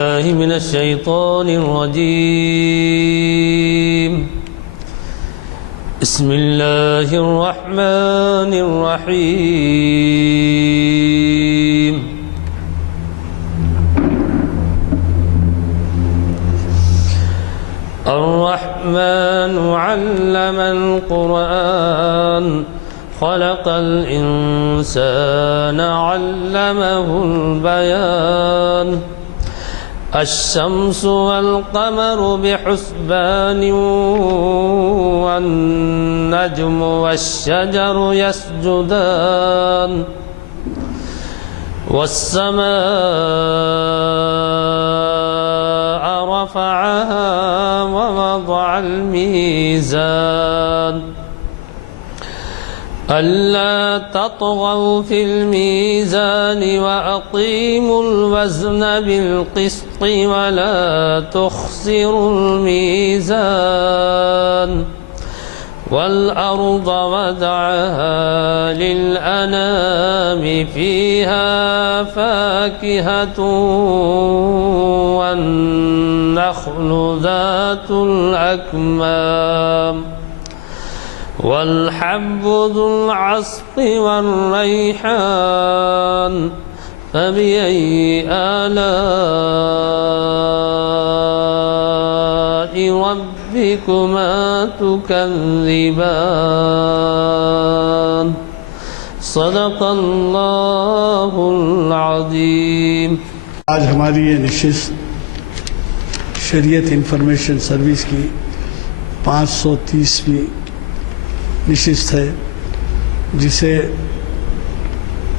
الله من الشيطان الرجيم. بسم الله الرحمن الرحيم. الرحمن علم القرآن خلق الإنسان علمه البيان. الشمس والقمر بحسبان والنجم والشجر يسجدان والسماء رفعها ووضع الميزان ألا تطغوا في الميزان وأقيموا الوزن بالقسط ولا تخسروا الميزان والأرض وضعها للأنام فيها فاكهة والنخل ذات الأكمام والحب ذو العصف والريحان فبأي آلاء ربكما تكذبان. صدق اللہ العظیم. آج ہماری یہ نشست شریعت انفارمیشن سروس کی 530ویں نشست ہے، جسے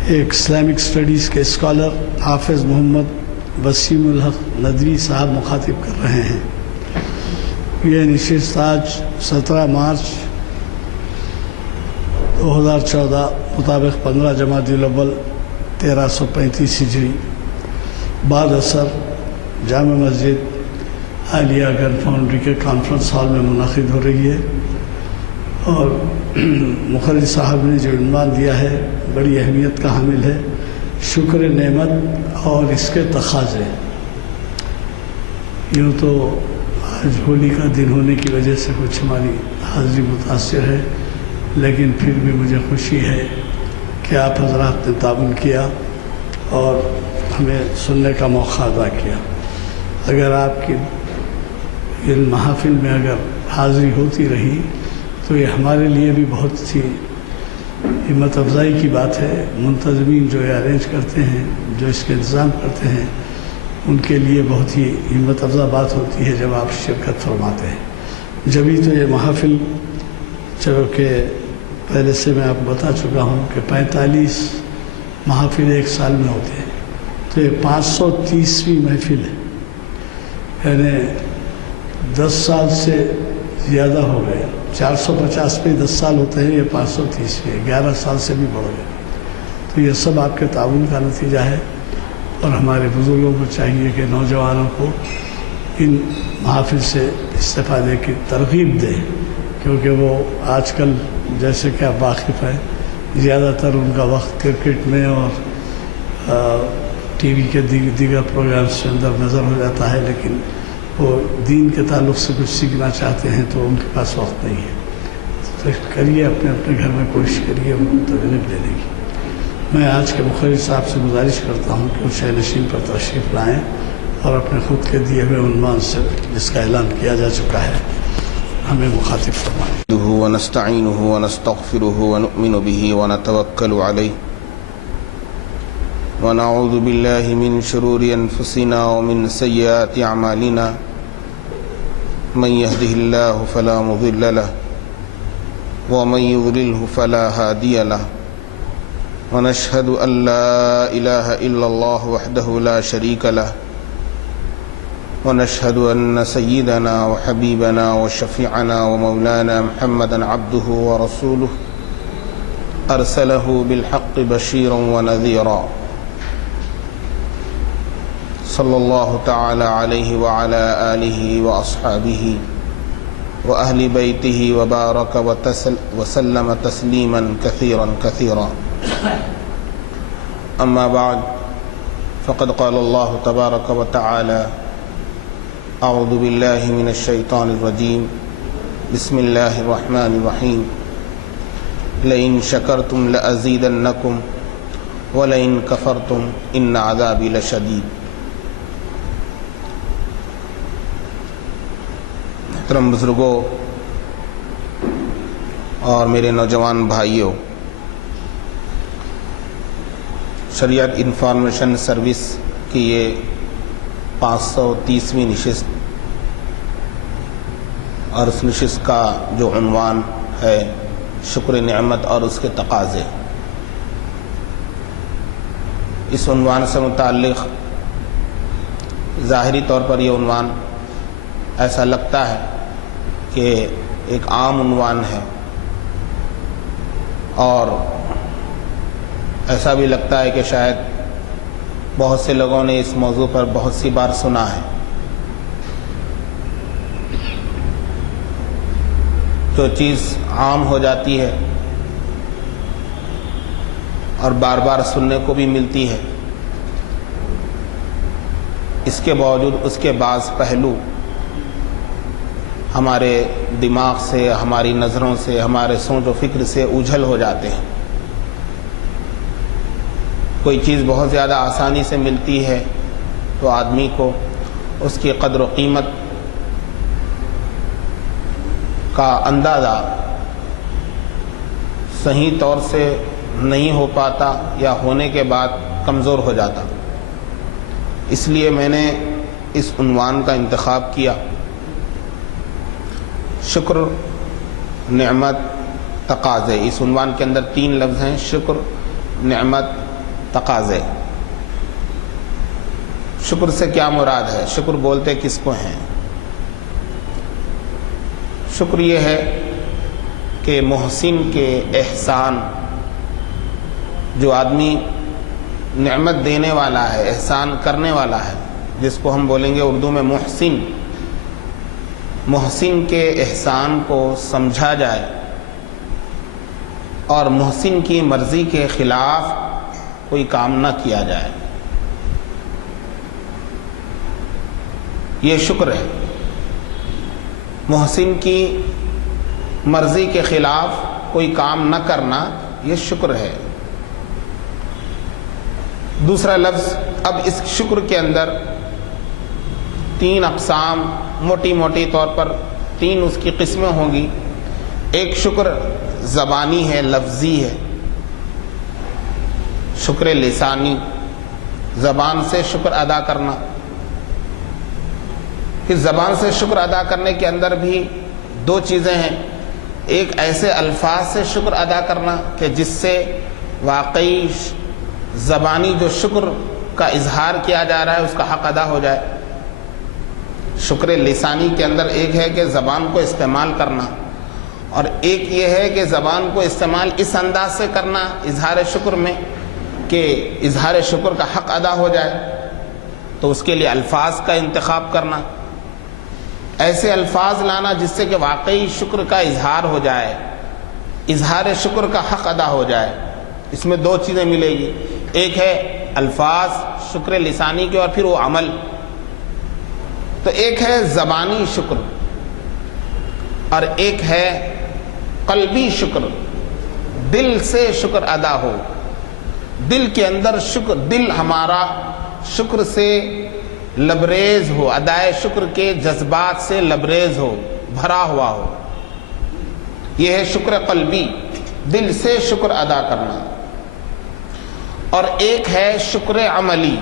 ایک اسلامک اسٹڈیز کے اسکالر حافظ محمد وسیم الحق ندوی صاحب مخاطب کر رہے ہیں. یہ نشست آج 17 مارچ 2014 مطابق 15 جمادی الاول 1335 ہجری بعد اثر جامع مسجد عالیہ گن فاؤنڈری کے کانفرنس ہال میں منعقد ہو رہی ہے. اور مخرج صاحب نے جو عنوان دیا ہے بڑی اہمیت کا حامل ہے، شکر نعمت اور اس کے تقاضے. یوں تو آج ہولی کا دن ہونے کی وجہ سے کچھ ہماری حاضری متاثر ہے، لیکن پھر بھی مجھے خوشی ہے کہ آپ حضرات نے تعاون کیا اور ہمیں سننے کا موقع ادا کیا. اگر آپ کی ان محافل میں اگر حاضری ہوتی رہی تو یہ ہمارے لیے بھی بہت سی ہمت افزائی کی بات ہے. منتظمین جو یہ ارینج کرتے ہیں، جو اس کے انتظام کرتے ہیں، ان کے لیے بہت ہی ہمت افزا بات ہوتی ہے جب آپ شرکت فرماتے ہیں. جبھی تو یہ محافل، چلو کہ پہلے سے میں آپ کو بتا چکا ہوں کہ 45 محافل ایک سال میں ہوتے ہیں، تو یہ 530ویں محفل ہے، یعنی 10 سال سے زیادہ ہو گئے. 450 پہ 10 سال ہوتے ہیں، یہ 530 پہ 11 سال سے بھی بڑھ گئے. تو یہ سب آپ کے تعاون کا نتیجہ ہے، اور ہمارے بزرگوں کو چاہیے کہ نوجوانوں کو ان محافل سے استفادے کی ترغیب دیں، کیونکہ وہ آج کل جیسے کہ آپ واقف ہیں زیادہ تر ان کا وقت کرکٹ میں اور ٹی وی کے دیگر پروگرامز کے اندر نظر ہو جاتا ہے، لیکن وہ دین کے تعلق سے کچھ سیکھنا چاہتے ہیں تو ان کے پاس وقت نہیں ہے. تو کریے، اپنے گھر میں کوشش کریے ان کو ترغیب دینے کی. میں آج کے مخرج صاحب سے گزارش کرتا ہوں کہ وہ شہ نشین پر تشریف لائیں اور اپنے خود کے دیے ہوئے عنوان سے جس کا اعلان کیا جا چکا ہے ہمیں مخاطب فرمائیں. ونستعینہ ونستغفرہ ونؤمن بہ ونتوکل علیہ ونعوذ باللہ من شرور انفسنا ومن سیئات اعمالنا من يهده الله فلا مضل له ومن يضلله فلا هادي له ونشهد أن لا إله إلا الله وحده لا شريك له ونشهد أن سيدنا وحبيبنا وشفيعنا ومولانا محمدا عبده ورسوله أرسله بالحق بشيرا ونذيرا صلى الله تعالى عليه وعلى آله وأصحابه وأهل بيته وبارك وسلم تسليما كثيرا كثيرا. أما بعد فقد قال الله تبارك وتعالى: أعوذ بالله من الشيطان الرجيم بسم الله الرحمن الرحيم لئن شكرتم لأزيدنكم ولئن كفرتم إن عذابي لشديد۔ محترم بزرگوں اور میرے نوجوان بھائیوں، شریعت انفارمیشن سروس کی یہ 530ویں نشست اور اس نشست کا جو عنوان ہے شکر نعمت اور اس کے تقاضے، اس عنوان سے متعلق ظاہری طور پر یہ عنوان ایسا لگتا ہے کہ ایک عام عنوان ہے، اور ایسا بھی لگتا ہے کہ شاید بہت سے لوگوں نے اس موضوع پر بہت سی بار سنا ہے۔ جو چیز عام ہو جاتی ہے اور بار بار سننے کو بھی ملتی ہے، اس کے باوجود اس کے بعض پہلو ہمارے دماغ سے، ہماری نظروں سے، ہمارے سوچ و فکر سے اوجھل ہو جاتے ہیں۔ کوئی چیز بہت زیادہ آسانی سے ملتی ہے تو آدمی کو اس کی قدر و قیمت کا اندازہ صحیح طور سے نہیں ہو پاتا یا ہونے کے بعد کمزور ہو جاتا۔ اس لیے میں نے اس عنوان کا انتخاب کیا، شکر نعمت تقاضے۔ اس عنوان کے اندر 3 لفظ ہیں: شکر، نعمت، تقاضے۔ شکر سے کیا مراد ہے؟ شکر بولتے کس کو ہیں؟ شکر یہ ہے کہ محسن کے احسان، جو آدمی نعمت دینے والا ہے، احسان کرنے والا ہے، جس کو ہم بولیں گے اردو میں محسن، محسن کے احسان کو سمجھا جائے اور محسن کی مرضی کے خلاف کوئی کام نہ کیا جائے، یہ شکر ہے۔ محسن کی مرضی کے خلاف کوئی کام نہ کرنا یہ شکر ہے۔ دوسرا لفظ، اب اس شکر کے اندر 3 اقسام، موٹی موٹی طور پر 3 اس کی قسمیں ہوں گی۔ ایک شکر زبانی ہے، لفظی ہے، شکر لسانی، زبان سے شکر ادا کرنا۔ پھر زبان سے شکر ادا کرنے کے اندر بھی 2 چیزیں ہیں: ایک ایسے الفاظ سے شکر ادا کرنا کہ جس سے واقعی زبانی جو شکر کا اظہار کیا جا رہا ہے اس کا حق ادا ہو جائے۔ شکر لسانی کے اندر ایک ہے کہ زبان کو استعمال کرنا، اور ایک یہ ہے کہ زبان کو استعمال اس انداز سے کرنا اظہار شکر میں کہ اظہار شکر کا حق ادا ہو جائے، تو اس کے لیے الفاظ کا انتخاب کرنا، ایسے الفاظ لانا جس سے کہ واقعی شکر کا اظہار ہو جائے، اظہار شکر کا حق ادا ہو جائے۔ اس میں 2 چیزیں ملے گی، ایک ہے الفاظ شکر لسانی کے اور پھر وہ عمل۔ تو ایک ہے زبانی شکر اور ایک ہے قلبی شکر، دل سے شکر ادا ہو، دل کے اندر شکر، دل ہمارا شکر سے لبریز ہو، ادائے شکر کے جذبات سے لبریز ہو، بھرا ہوا ہو، یہ ہے شکر قلبی، دل سے شکر ادا کرنا۔ اور ایک ہے شکر عملی،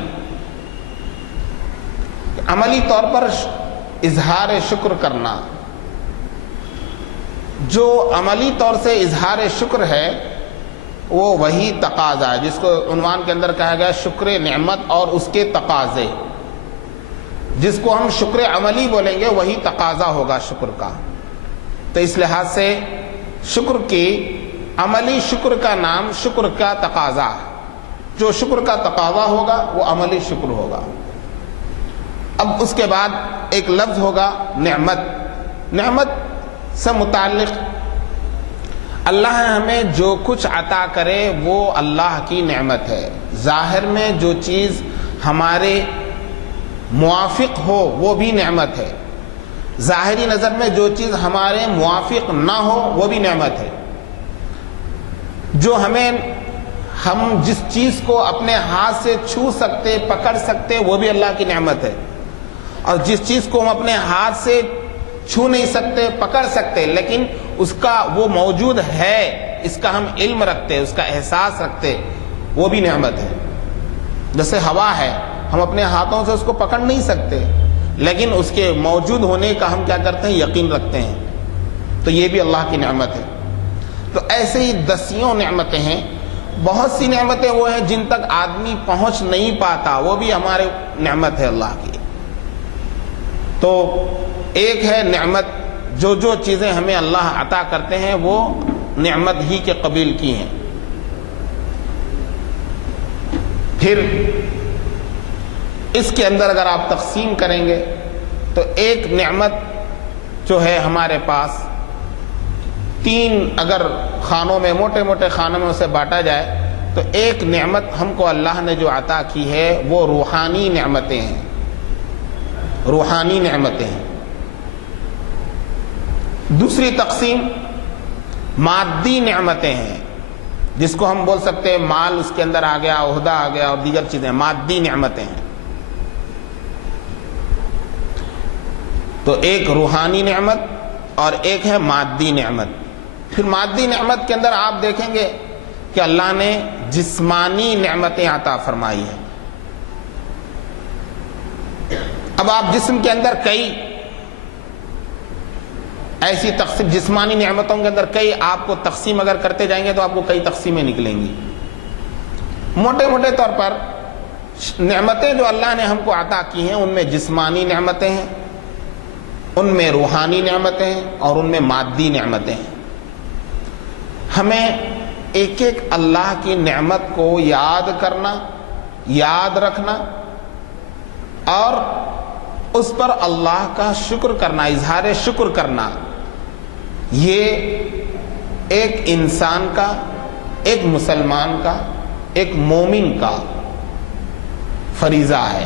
عملی طور پر اظہار شکر کرنا۔ جو عملی طور سے اظہار شکر ہے وہ وہی تقاضا ہے جس کو عنوان کے اندر کہا گیا شکر نعمت اور اس کے تقاضے۔ جس کو ہم شکر عملی بولیں گے وہی تقاضا ہوگا شکر کا۔ تو اس لحاظ سے شکر کی عملی شکر کا نام شکر کا تقاضا، جو شکر کا تقاضا ہوگا وہ عملی شکر ہوگا۔ اب اس کے بعد ایک لفظ ہوگا نعمت۔ نعمت سے متعلق اللہ ہمیں جو کچھ عطا کرے وہ اللہ کی نعمت ہے۔ ظاہر میں جو چیز ہمارے موافق ہو وہ بھی نعمت ہے، ظاہری نظر میں جو چیز ہمارے موافق نہ ہو وہ بھی نعمت ہے، جو ہم جس چیز کو اپنے ہاتھ سے چھو سکتے پکڑ سکتے وہ بھی اللہ کی نعمت ہے، اور جس چیز کو ہم اپنے ہاتھ سے چھو نہیں سکتے پکڑ سکتے لیکن اس کا وہ موجود ہے، اس کا ہم علم رکھتے، اس کا احساس رکھتے، وہ بھی نعمت ہے۔ جیسے ہوا ہے، ہم اپنے ہاتھوں سے اس کو پکڑ نہیں سکتے لیکن اس کے موجود ہونے کا ہم کیا کرتے ہیں؟ یقین رکھتے ہیں، تو یہ بھی اللہ کی نعمت ہے۔ تو ایسے ہی دسیوں نعمتیں ہیں، بہت سی نعمتیں وہ ہیں جن تک آدمی پہنچ نہیں پاتا، وہ بھی ہمارے نعمت ہے اللہ کی۔ تو ایک ہے نعمت، جو چیزیں ہمیں اللہ عطا کرتے ہیں وہ نعمت ہی کے قبیل کی ہیں۔ پھر اس کے اندر اگر آپ تقسیم کریں گے تو ایک نعمت جو ہے ہمارے پاس تین اگر خانوں میں، موٹے موٹے خانوں میں اسے بانٹا جائے تو ایک نعمت ہم کو اللہ نے جو عطا کی ہے وہ روحانی نعمتیں ہیں، روحانی نعمتیں ہیں۔ دوسری تقسیم مادی نعمتیں ہیں، جس کو ہم بول سکتے ہیں مال اس کے اندر آ گیا، عہدہ آ گیا اور دیگر چیزیں، مادی نعمتیں ہیں۔ تو ایک روحانی نعمت اور ایک ہے مادی نعمت۔ پھر مادی نعمت کے اندر آپ دیکھیں گے کہ اللہ نے جسمانی نعمتیں عطا فرمائی ہیں۔ اب آپ جسم کے اندر کئی ایسی تقسیم، جسمانی نعمتوں کے اندر کئی آپ کو تقسیم اگر کرتے جائیں گے تو آپ کو کئی تقسیمیں نکلیں گی۔ موٹے موٹے طور پر نعمتیں جو اللہ نے ہم کو عطا کی ہیں ان میں جسمانی نعمتیں ہیں، ان میں روحانی نعمتیں ہیں اور ان میں مادی نعمتیں ہیں۔ ہمیں ایک ایک اللہ کی نعمت کو یاد کرنا، یاد رکھنا اور اس پر اللہ کا شکر کرنا، اظہار شکر کرنا، یہ ایک انسان کا، ایک مسلمان کا، ایک مومن کا فریضہ ہے۔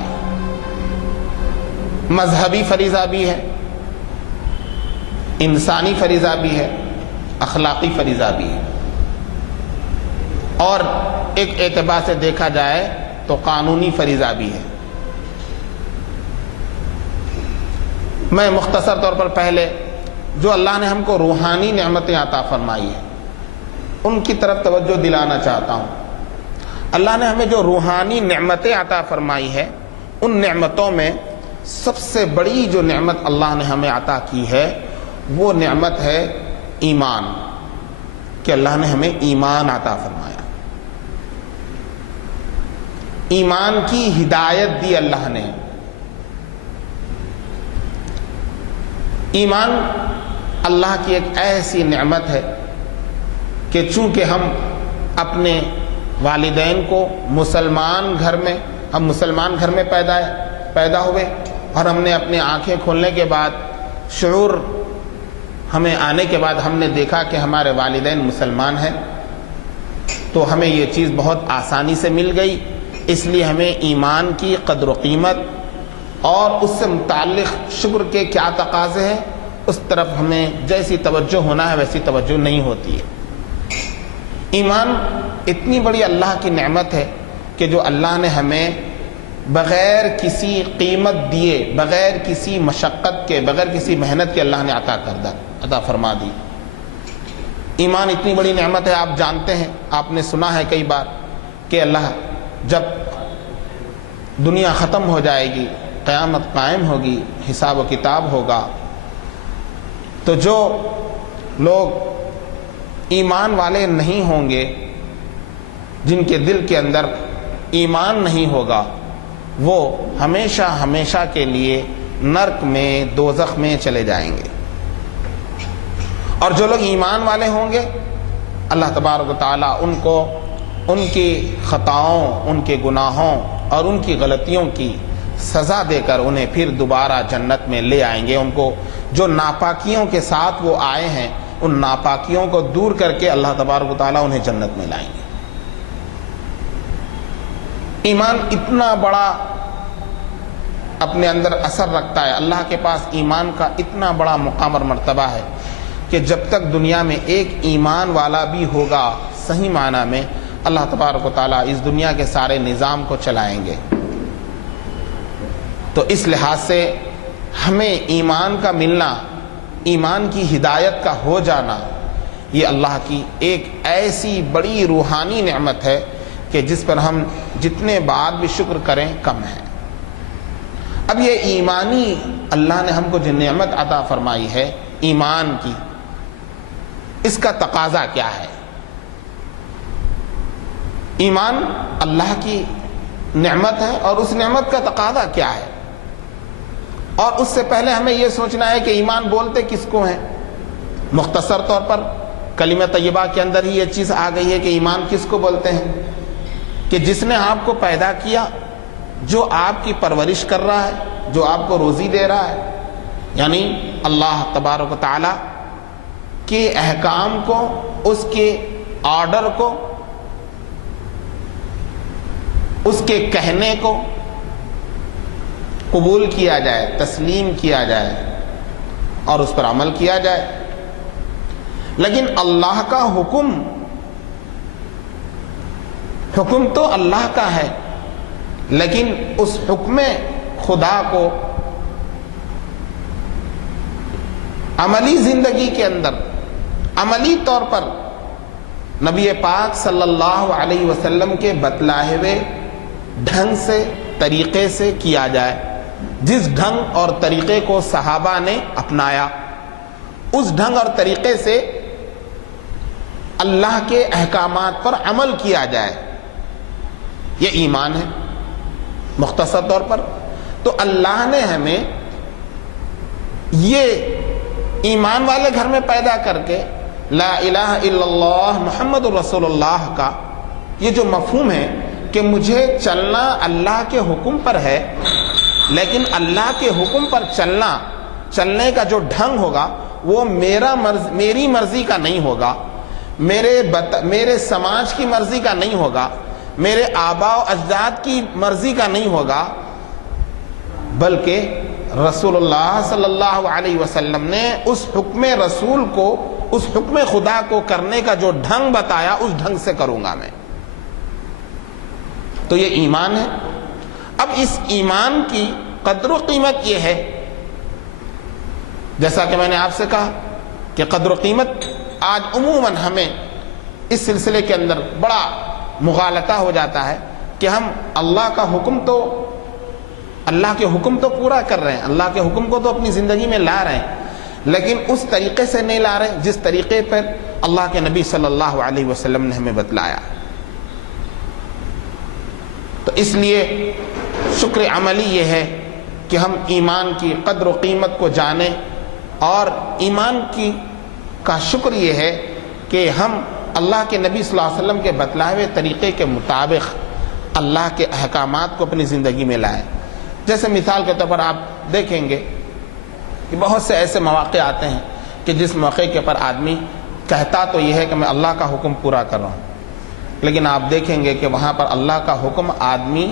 مذہبی فریضہ بھی ہے، انسانی فریضہ بھی ہے، اخلاقی فریضہ بھی ہے، اور ایک اعتبار سے دیکھا جائے تو قانونی فریضہ بھی ہے۔ میں مختصر طور پر پہلے جو اللہ نے ہم کو روحانی نعمتیں عطا فرمائی ہیں ان کی طرف توجہ دلانا چاہتا ہوں۔ اللہ نے ہمیں جو روحانی نعمتیں عطا فرمائی ہے ان نعمتوں میں سب سے بڑی جو نعمت اللہ نے ہمیں عطا کی ہے وہ نعمت ہے ایمان، کہ اللہ نے ہمیں ایمان عطا فرمایا، ایمان کی ہدایت دی اللہ نے۔ ایمان اللہ کی ایک ایسی نعمت ہے کہ چونکہ ہم اپنے والدین کو مسلمان گھر میں، ہم مسلمان گھر میں پیدا ہوئے اور ہم نے اپنے آنکھیں کھولنے کے بعد، شعور ہمیں آنے کے بعد ہم نے دیکھا کہ ہمارے والدین مسلمان ہیں، تو ہمیں یہ چیز بہت آسانی سے مل گئی۔ اس لیے ہمیں ایمان کی قدر و قیمت اور اس سے متعلق شکر کے کیا تقاضے ہیں اس طرف ہمیں جیسی توجہ ہونا ہے ویسی توجہ نہیں ہوتی ہے۔ ایمان اتنی بڑی اللہ کی نعمت ہے کہ جو اللہ نے ہمیں بغیر کسی قیمت دیے، بغیر کسی مشقت کے، بغیر کسی محنت کے اللہ نے عطا فرما دی۔ ایمان اتنی بڑی نعمت ہے، آپ جانتے ہیں، آپ نے سنا ہے کئی بار کہ اللہ جب دنیا ختم ہو جائے گی، قیامت قائم ہوگی، حساب و کتاب ہوگا، تو جو لوگ ایمان والے نہیں ہوں گے، جن کے دل کے اندر ایمان نہیں ہوگا، وہ ہمیشہ ہمیشہ کے لیے نرک میں، دوزخ میں چلے جائیں گے۔ اور جو لوگ ایمان والے ہوں گے اللہ تبارک و تعالیٰ ان کو ان کی خطاؤں، ان کے گناہوں اور ان کی غلطیوں کی سزا دے کر انہیں پھر دوبارہ جنت میں لے آئیں گے۔ ان کو جو ناپاکیوں کے ساتھ وہ آئے ہیں ان ناپاکیوں کو دور کر کے اللہ تبارک و تعالیٰ انہیں جنت میں لائیں گے۔ ایمان اتنا بڑا اپنے اندر اثر رکھتا ہے، اللہ کے پاس ایمان کا اتنا بڑا مقام اور مرتبہ ہے کہ جب تک دنیا میں ایک ایمان والا بھی ہوگا صحیح معنی میں، اللہ تبارک و تعالیٰ اس دنیا کے سارے نظام کو چلائیں گے۔ تو اس لحاظ سے ہمیں ایمان کا ملنا، ایمان کی ہدایت کا ہو جانا، یہ اللہ کی ایک ایسی بڑی روحانی نعمت ہے کہ جس پر ہم جتنے بعد بھی شکر کریں کم ہے۔ اب یہ ایمانی اللہ نے ہم کو جو نعمت عطا فرمائی ہے ایمان کی، اس کا تقاضا کیا ہے؟ ایمان اللہ کی نعمت ہے اور اس نعمت کا تقاضا کیا ہے؟ اور اس سے پہلے ہمیں یہ سوچنا ہے کہ ایمان بولتے کس کو ہیں۔ مختصر طور پر کلمہ طیبہ کے اندر ہی یہ چیز آ گئی ہے کہ ایمان کس کو بولتے ہیں؟ کہ جس نے آپ کو پیدا کیا، جو آپ کی پرورش کر رہا ہے، جو آپ کو روزی دے رہا ہے، یعنی اللہ تبارک و تعالی کے احکام کو، اس کے آرڈر کو، اس کے کہنے کو قبول کیا جائے، تسلیم کیا جائے اور اس پر عمل کیا جائے۔ لیکن اللہ کا حکم تو اللہ کا ہے، لیکن اس حکم خدا کو عملی زندگی کے اندر عملی طور پر نبی پاک صلی اللہ علیہ وسلم کے بتلائے ہوئے ڈھنگ سے، طریقے سے کیا جائے۔ جس ڈھنگ اور طریقے کو صحابہ نے اپنایا، اس ڈھنگ اور طریقے سے اللہ کے احکامات پر عمل کیا جائے، یہ ایمان ہے مختصر طور پر۔ تو اللہ نے ہمیں یہ ایمان والے گھر میں پیدا کر کے لا الہ الا اللہ محمد رسول اللہ کا یہ جو مفہوم ہے کہ مجھے چلنا اللہ کے حکم پر ہے، لیکن اللہ کے حکم پر چلنے کا جو ڈھنگ ہوگا وہ میری مرضی کا نہیں ہوگا، میرے سماج کی مرضی کا نہیں ہوگا، میرے آباء و اجداد کی مرضی کا نہیں ہوگا، بلکہ رسول اللہ صلی اللہ علیہ وسلم نے اس حکم رسول کو، اس حکم خدا کو کرنے کا جو ڈھنگ بتایا، اس ڈھنگ سے کروں گا میں۔ تو یہ ایمان ہے۔ اب اس ایمان کی قدر و قیمت یہ ہے، جیسا کہ میں نے آپ سے کہا کہ قدر و قیمت آج عموماً ہمیں اس سلسلے کے اندر بڑا مغالطہ ہو جاتا ہے کہ ہم اللہ کے حکم تو پورا کر رہے ہیں، اللہ کے حکم کو تو اپنی زندگی میں لا رہے ہیں، لیکن اس طریقے سے نہیں لا رہے جس طریقے پر اللہ کے نبی صلی اللہ علیہ وسلم نے ہمیں بتلایا۔ تو اس لیے شکر عملی یہ ہے کہ ہم ایمان کی قدر و قیمت کو جانیں، اور ایمان کا شکر یہ ہے کہ ہم اللہ کے نبی صلی اللہ علیہ وسلم کے بتلائے ہوئے طریقے کے مطابق اللہ کے احکامات کو اپنی زندگی میں لائیں۔ جیسے مثال کے طور پر آپ دیکھیں گے کہ بہت سے ایسے مواقع آتے ہیں کہ جس موقع کے پر آدمی کہتا تو یہ ہے کہ میں اللہ کا حکم پورا کر رہا ہوں، لیکن آپ دیکھیں گے کہ وہاں پر اللہ کا حکم آدمی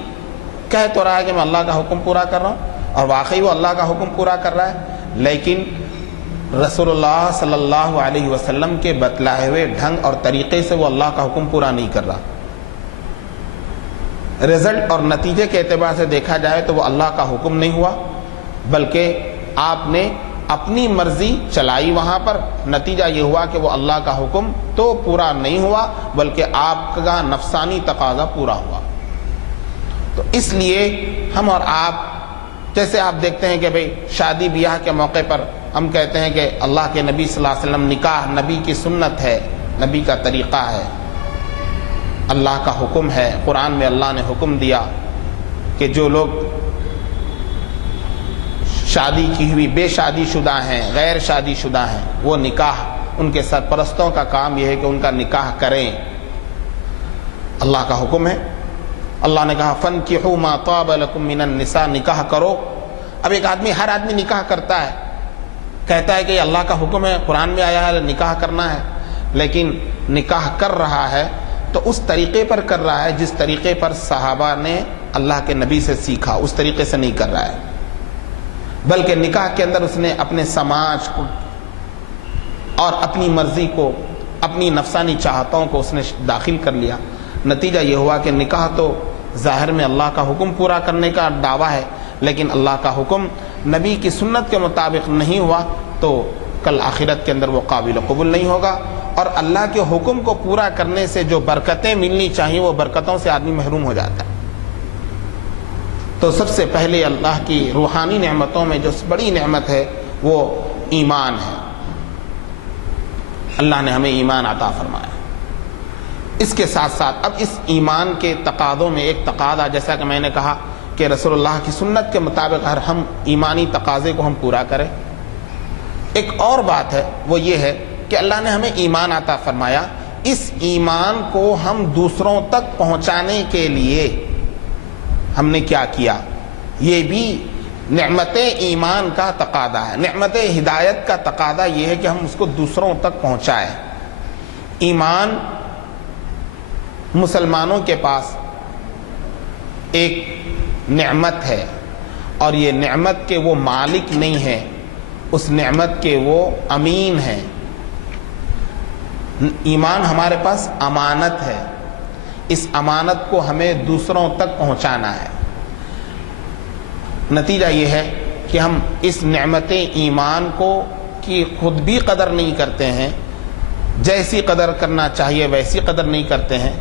کہہ تو رہا ہے کہ میں اللہ کا حکم پورا کر رہا ہوں، اور واقعی وہ اللہ کا حکم پورا کر رہا ہے، لیکن رسول اللہ صلی اللہ علیہ وسلم کے بتلائے ہوئے ڈھنگ اور طریقے سے وہ اللہ کا حکم پورا نہیں کر رہا۔ رزلٹ اور نتیجے کے اعتبار سے دیکھا جائے تو وہ اللہ کا حکم نہیں ہوا، بلکہ آپ نے اپنی مرضی چلائی وہاں پر، نتیجہ یہ ہوا کہ وہ اللہ کا حکم تو پورا نہیں ہوا بلکہ آپ کا نفسانی تقاضا پورا ہوا۔ تو اس لیے ہم اور آپ، جیسے آپ دیکھتے ہیں کہ بھئی شادی بیاہ کے موقع پر ہم کہتے ہیں کہ اللہ کے نبی صلی اللہ علیہ وسلم، نکاح نبی کی سنت ہے، نبی کا طریقہ ہے، اللہ کا حکم ہے، قرآن میں اللہ نے حکم دیا کہ جو لوگ شادی کی ہوئی بے شادی شدہ ہیں، غیر شادی شدہ ہیں، وہ نکاح، ان کے سرپرستوں کا کام یہ ہے کہ ان کا نکاح کریں، اللہ کا حکم ہے۔ اللہ نے کہا فَانْكِحُوا مَا طَابَ لَكُم مِّنَ النِّسَاءِ، نکاح کرو۔ اب ایک ہر آدمی نکاح کرتا ہے، کہتا ہے کہ یہ اللہ کا حکم ہے، قرآن میں آیا ہے نکاح کرنا ہے، لیکن نکاح کر رہا ہے تو اس طریقے پر کر رہا ہے جس طریقے پر صحابہ نے اللہ کے نبی سے سیکھا، اس طریقے سے نہیں کر رہا ہے، بلکہ نکاح کے اندر اس نے اپنے سماج کو اور اپنی مرضی کو، اپنی نفسانی چاہتوں کو اس نے داخل کر لیا۔ نتیجہ یہ ہوا کہ نکاح تو ظاہر میں اللہ کا حکم پورا کرنے کا دعویٰ ہے، لیکن اللہ کا حکم نبی کی سنت کے مطابق نہیں ہوا تو کل آخرت کے اندر وہ قابل قبول نہیں ہوگا، اور اللہ کے حکم کو پورا کرنے سے جو برکتیں ملنی چاہیے وہ برکتوں سے آدمی محروم ہو جاتا ہے۔ تو سب سے پہلے اللہ کی روحانی نعمتوں میں جو بڑی نعمت ہے وہ ایمان ہے۔ اللہ نے ہمیں ایمان عطا فرمایا۔ اس کے ساتھ ساتھ اب اس ایمان کے تقاضوں میں ایک تقاضا، جیسا کہ میں نے کہا کہ رسول اللہ کی سنت کے مطابق ہر ہم ایمانی تقاضے کو ہم پورا کریں۔ ایک اور بات ہے وہ یہ ہے کہ اللہ نے ہمیں ایمان عطا فرمایا، اس ایمان کو ہم دوسروں تک پہنچانے کے لیے ہم نے کیا کیا؟ یہ بھی نعمت ایمان کا تقاضا ہے، نعمت ہدایت کا تقاضا یہ ہے کہ ہم اس کو دوسروں تک پہنچائیں۔ ایمان مسلمانوں کے پاس ایک نعمت ہے، اور یہ نعمت کے وہ مالک نہیں ہیں، اس نعمت کے وہ امین ہیں۔ ایمان ہمارے پاس امانت ہے، اس امانت کو ہمیں دوسروں تک پہنچانا ہے۔ نتیجہ یہ ہے کہ ہم اس نعمت ایمان کو کی خود بھی قدر نہیں کرتے ہیں، جیسی قدر کرنا چاہیے ویسی قدر نہیں کرتے ہیں،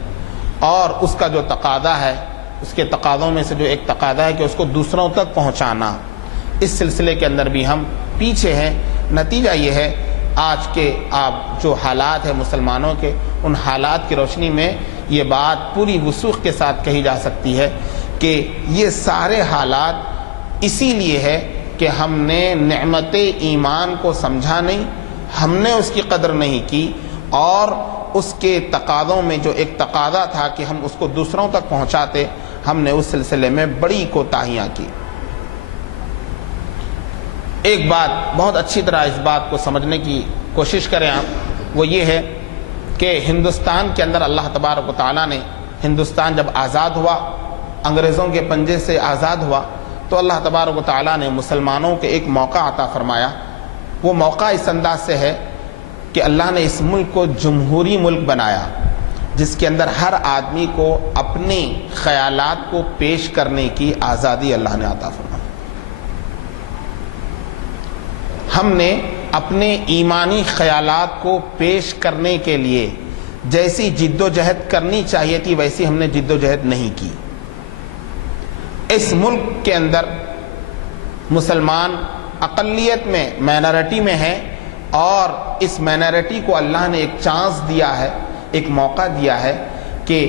اور اس کا جو تقاضا ہے، اس کے تقاضوں میں سے جو ایک تقاضا ہے کہ اس کو دوسروں تک پہنچانا، اس سلسلے کے اندر بھی ہم پیچھے ہیں۔ نتیجہ یہ ہے آج کے جو حالات ہیں مسلمانوں کے، ان حالات کی روشنی میں یہ بات پوری وثوق کے ساتھ کہی جا سکتی ہے کہ یہ سارے حالات اسی لیے ہے کہ ہم نے نعمت ایمان کو سمجھا نہیں، ہم نے اس کی قدر نہیں کی، اور اس کے تقاضوں میں جو ایک تقاضا تھا کہ ہم اس کو دوسروں تک پہنچاتے، ہم نے اس سلسلے میں بڑی کوتاہیاں کی۔ ایک بات بہت اچھی طرح اس بات کو سمجھنے کی کوشش کریں آپ، وہ یہ ہے کہ ہندوستان کے اندر اللہ تبارک و تعالیٰ نے، ہندوستان جب آزاد ہوا، انگریزوں کے پنجے سے آزاد ہوا، تو اللہ تبارک و تعالیٰ نے مسلمانوں کے ایک موقع عطا فرمایا۔ وہ موقع اس انداز سے ہے کہ اللہ نے اس ملک کو جمہوری ملک بنایا، جس کے اندر ہر آدمی کو اپنے خیالات کو پیش کرنے کی آزادی اللہ نے عطا فرمائی۔ ہم نے اپنے ایمانی خیالات کو پیش کرنے کے لیے جیسی جد و جہد کرنی چاہیے تھی ویسی ہم نے جد و جہد نہیں کی۔ اس ملک کے اندر مسلمان اقلیت میں، مائنارٹی میں ہیں، اور اس مائنارٹی کو اللہ نے ایک چانس دیا ہے، ایک موقع دیا ہے کہ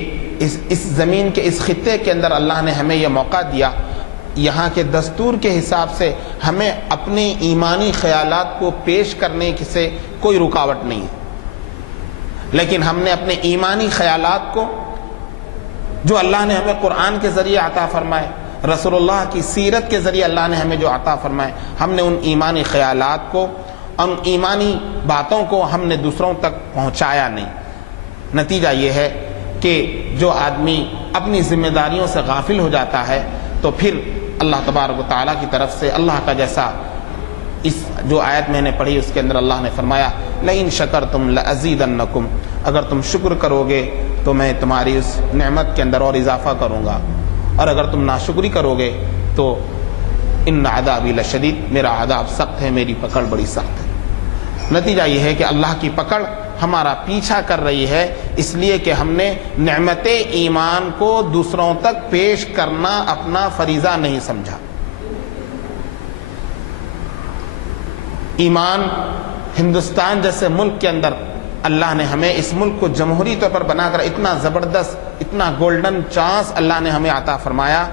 اس زمین کے اس خطے کے اندر اللہ نے ہمیں یہ موقع دیا، یہاں کے دستور کے حساب سے ہمیں اپنے ایمانی خیالات کو پیش کرنے سے کوئی رکاوٹ نہیں ہے، لیکن ہم نے اپنے ایمانی خیالات کو جو اللہ نے ہمیں قرآن کے ذریعے عطا فرمائے، رسول اللہ کی سیرت کے ذریعے اللہ نے ہمیں جو عطا فرمائے، ہم نے ان ایمانی خیالات کو، ان ایمانی باتوں کو ہم نے دوسروں تک پہنچایا نہیں۔ نتیجہ یہ ہے کہ جو آدمی اپنی ذمہ داریوں سے غافل ہو جاتا ہے تو پھر اللہ تبارک و تعالیٰ کی طرف سے اللہ کا جیسا اس جو آیت میں نے پڑھی اس کے اندر اللہ نے فرمایا لئن شکرتم لازیدنکم، اگر تم شکر کرو گے تو میں تمہاری اس نعمت کے اندر اور اضافہ کروں گا، اور اگر تم ناشکری کرو گے تو ان عذابی لشدید، میرا عذاب سخت ہے، میری پکڑ بڑی سخت ہے۔ نتیجہ یہ ہے کہ اللہ کی پکڑ ہمارا پیچھا کر رہی ہے، اس لیے کہ ہم نے نعمت ایمان کو دوسروں تک پیش کرنا اپنا فریضہ نہیں سمجھا۔ ایمان ہندوستان جیسے ملک کے اندر اللہ نے ہمیں اس ملک کو جمہوری طور پر بنا کر اتنا زبردست، اتنا گولڈن چانس اللہ نے ہمیں عطا فرمایا،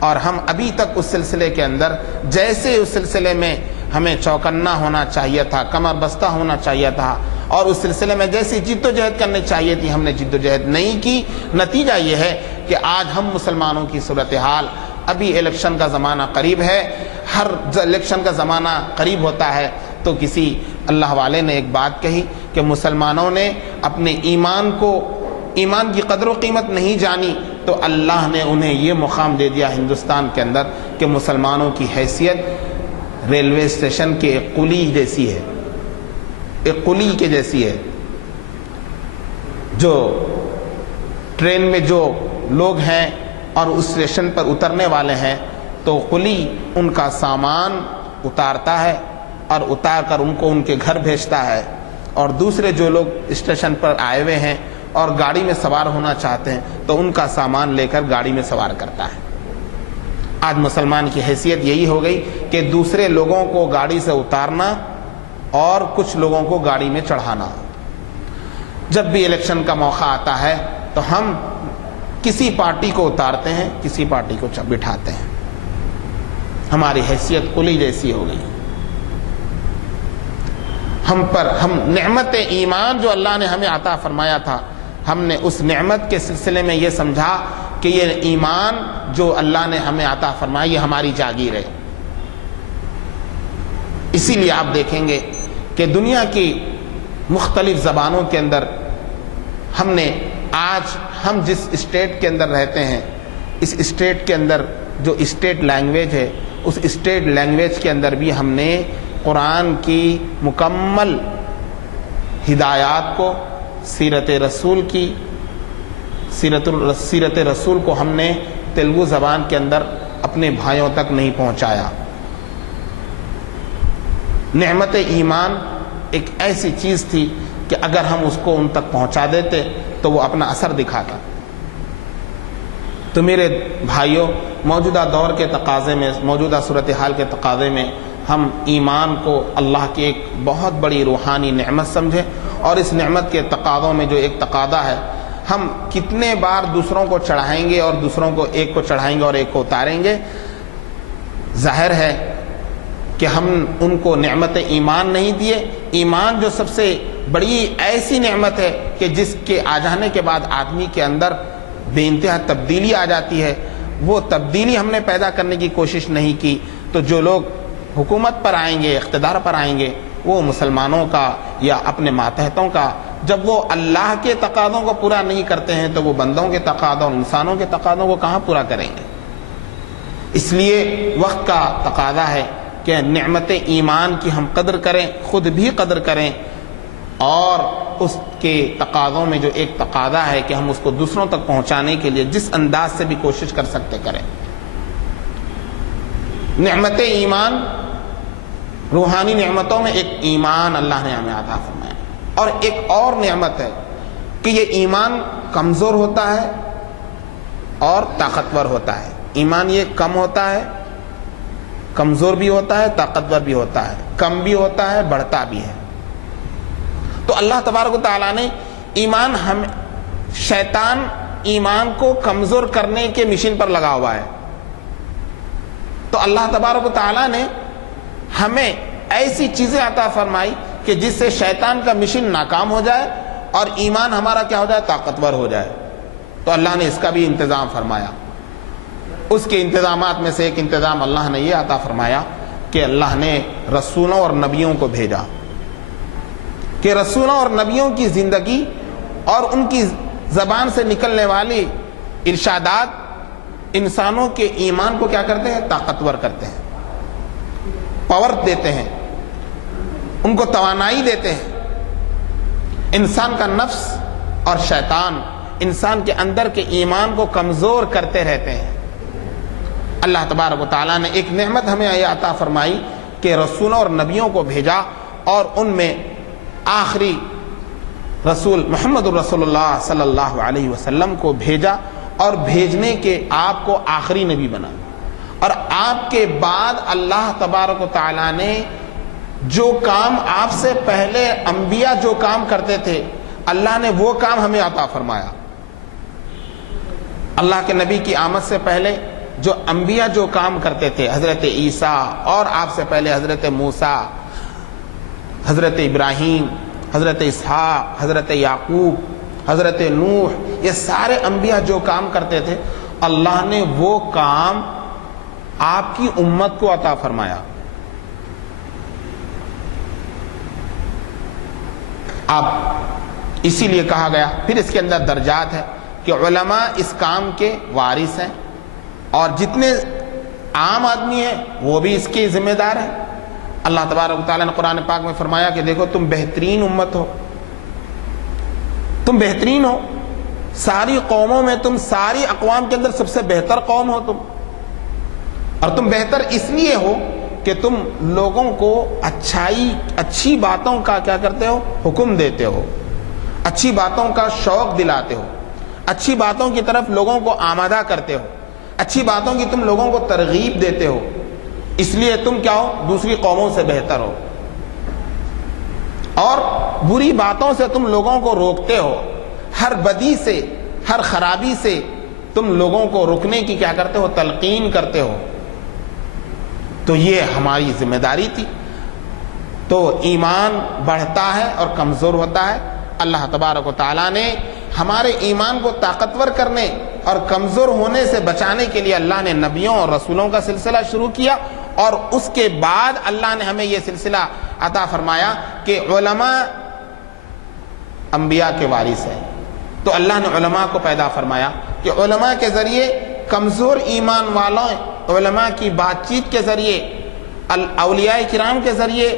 اور ہم ابھی تک اس سلسلے کے اندر جیسے اس سلسلے میں ہمیں چوکنا ہونا چاہیے تھا، کمر بستہ ہونا چاہیے تھا، اور اس سلسلے میں جیسی جد و جہد کرنی چاہیے تھی ہم نے جد و جہد نہیں کی۔ نتیجہ یہ ہے کہ آج ہم مسلمانوں کی صورتحال، ابھی الیکشن کا زمانہ قریب ہے، ہر الیکشن کا زمانہ قریب ہوتا ہے تو کسی اللہ والے نے ایک بات کہی کہ مسلمانوں نے اپنے ایمان کو ایمان کی قدر و قیمت نہیں جانی تو اللہ نے انہیں یہ مقام دے دیا ہندوستان کے اندر کہ مسلمانوں کی حیثیت ریلوے اسٹیشن کے ایک قلی جیسی ہے، ایک قلی کے جیسی ہے۔ جو ٹرین میں جو لوگ ہیں اور اس اسٹیشن پر اترنے والے ہیں تو قلی ان کا سامان اتارتا ہے اور اتار کر ان کو ان کے گھر بھیجتا ہے، اور دوسرے جو لوگ اسٹیشن پر آئے ہوئے ہیں اور گاڑی میں سوار ہونا چاہتے ہیں تو ان کا سامان لے کر گاڑی میں سوار کرتا ہے۔ آج مسلمان کی حیثیت یہی ہو گئی کہ دوسرے لوگوں کو گاڑی سے اتارنا اور کچھ لوگوں کو گاڑی میں چڑھانا۔ جب بھی الیکشن کا موقع آتا ہے تو ہم کسی پارٹی کو اتارتے ہیں، کسی پارٹی کو بٹھاتے ہیں۔ ہماری حیثیت قلی جیسی ہو گئی۔ ہم نعمت ایمان جو اللہ نے ہمیں عطا فرمایا تھا، ہم نے اس نعمت کے سلسلے میں یہ سمجھا کہ یہ ایمان جو اللہ نے ہمیں عطا فرمایا یہ ہماری جاگیر ہے۔ اسی لیے آپ دیکھیں گے کہ دنیا کی مختلف زبانوں کے اندر آج ہم جس اسٹیٹ کے اندر رہتے ہیں، اس اسٹیٹ کے اندر جو اسٹیٹ لینگویج ہے، اس اسٹیٹ لینگویج کے اندر بھی ہم نے قرآن کی مکمل ہدایات کو، سیرت رسول کو ہم نے تیلگو زبان کے اندر اپنے بھائیوں تک نہیں پہنچایا۔ نعمت ایمان ایک ایسی چیز تھی کہ اگر ہم اس کو ان تک پہنچا دیتے تو وہ اپنا اثر دکھاتا۔ تو میرے بھائیوں، موجودہ دور کے تقاضے میں، موجودہ صورتحال کے تقاضے میں ہم ایمان کو اللہ کی ایک بہت بڑی روحانی نعمت سمجھیں، اور اس نعمت کے تقاضوں میں جو ایک تقاضا ہے، ہم کتنے بار دوسروں کو چڑھائیں گے اور دوسروں کو ایک کو چڑھائیں گے اور ایک کو اتاریں گے۔ ظاہر ہے کہ ہم ان کو نعمت ایمان نہیں دیے۔ ایمان جو سب سے بڑی ایسی نعمت ہے کہ جس کے آ جانے کے بعد آدمی کے اندر بے انتہا تبدیلی آ جاتی ہے، وہ تبدیلی ہم نے پیدا کرنے کی کوشش نہیں کی۔ تو جو لوگ حکومت پر آئیں گے، اقتدار پر آئیں گے، وہ مسلمانوں کا یا اپنے ماتحتوں کا، جب وہ اللہ کے تقاضوں کو پورا نہیں کرتے ہیں تو وہ بندوں کے تقاضوں، انسانوں کے تقاضوں کو کہاں پورا کریں گے؟ اس لیے وقت کا تقاضا ہے کہ نعمت ایمان کی ہم قدر کریں، خود بھی قدر کریں، اور اس کے تقاضوں میں جو ایک تقاضا ہے کہ ہم اس کو دوسروں تک پہنچانے کے لیے جس انداز سے بھی کوشش کر سکتے کریں۔ نعمت ایمان، روحانی نعمتوں میں ایک ایمان اللہ نے ہمیں عطا فرمایا، اور ایک اور نعمت ہے کہ یہ ایمان کمزور ہوتا ہے اور طاقتور ہوتا ہے۔ ایمان یہ کم ہوتا ہے، کمزور بھی ہوتا ہے، طاقتور بھی ہوتا ہے، کم بھی ہوتا ہے، بڑھتا بھی ہے۔ تو اللہ تبارک و تعالیٰ نے شیطان ایمان کو کمزور کرنے کے مشن پر لگا ہوا ہے، تو اللہ تبارک و تعالیٰ نے ہمیں ایسی چیزیں عطا فرمائی کہ جس سے شیطان کا مشن ناکام ہو جائے اور ایمان ہمارا کیا ہو جائے؟ طاقتور ہو جائے۔ تو اللہ نے اس کا بھی انتظام فرمایا۔ اس کے انتظامات میں سے ایک انتظام اللہ نے یہ عطا فرمایا کہ اللہ نے رسولوں اور نبیوں کو بھیجا، کہ رسولوں اور نبیوں کی زندگی اور ان کی زبان سے نکلنے والی ارشادات انسانوں کے ایمان کو کیا کرتے ہیں؟ طاقتور کرتے ہیں، پاور دیتے ہیں، ان کو توانائی دیتے ہیں۔ انسان کا نفس اور شیطان انسان کے اندر کے ایمان کو کمزور کرتے رہتے ہیں۔ اللہ تبارک و تعالیٰ نے ایک نعمت ہمیں یہ عطا فرمائی کہ رسولوں اور نبیوں کو بھیجا، اور ان میں آخری رسول محمد رسول اللہ صلی اللہ علیہ وسلم کو بھیجا، اور بھیجنے کے آپ کو آخری نبی بنا، اور آپ کے بعد اللہ تبارک و تعالیٰ نے جو کام آپ سے پہلے انبیاء جو کام کرتے تھے، اللہ نے وہ کام ہمیں عطا فرمایا۔ اللہ کے نبی کی آمد سے پہلے جو انبیاء جو کام کرتے تھے، حضرت عیسیٰ، اور آپ سے پہلے حضرت موسیٰ، حضرت ابراہیم، حضرت اسحاق، حضرت یعقوب، حضرت نوح، یہ سارے انبیاء جو کام کرتے تھے، اللہ نے وہ کام آپ کی امت کو عطا فرمایا۔ آپ اسی لیے کہا گیا، پھر اس کے اندر درجات ہے کہ علماء اس کام کے وارث ہیں، اور جتنے عام آدمی ہیں وہ بھی اس کے ذمہ دار ہیں۔ اللہ تبارک و تعالیٰ نے قرآن پاک میں فرمایا کہ دیکھو تم بہترین امت ہو، تم بہترین ہو، ساری قوموں میں تم ساری اقوام کے اندر سب سے بہتر قوم ہو تم، اور تم بہتر اس لیے ہو کہ تم لوگوں کو اچھی باتوں کا کیا کرتے ہو، حکم دیتے ہو، اچھی باتوں کا شوق دلاتے ہو، اچھی باتوں کی طرف لوگوں کو آمادہ کرتے ہو، اچھی باتوں کی تم لوگوں کو ترغیب دیتے ہو، اس لیے تم کیا ہو، دوسری قوموں سے بہتر ہو، اور بری باتوں سے تم لوگوں کو روکتے ہو، ہر بدی سے، ہر خرابی سے تم لوگوں کو روکنے کی کیا کرتے ہو، تلقین کرتے ہو۔ تو یہ ہماری ذمہ داری تھی۔ تو ایمان بڑھتا ہے اور کمزور ہوتا ہے۔ اللہ تبارک و تعالیٰ نے ہمارے ایمان کو طاقتور کرنے اور کمزور ہونے سے بچانے کے لیے اللہ نے نبیوں اور رسولوں کا سلسلہ شروع کیا، اور اس کے بعد اللہ نے ہمیں یہ سلسلہ عطا فرمایا کہ علماء انبیاء کے وارث ہیں۔ تو اللہ نے علماء کو پیدا فرمایا کہ علماء کے ذریعے کمزور ایمان والوں، علماء کی بات چیت کے ذریعے، اولیاء کرام کے ذریعے،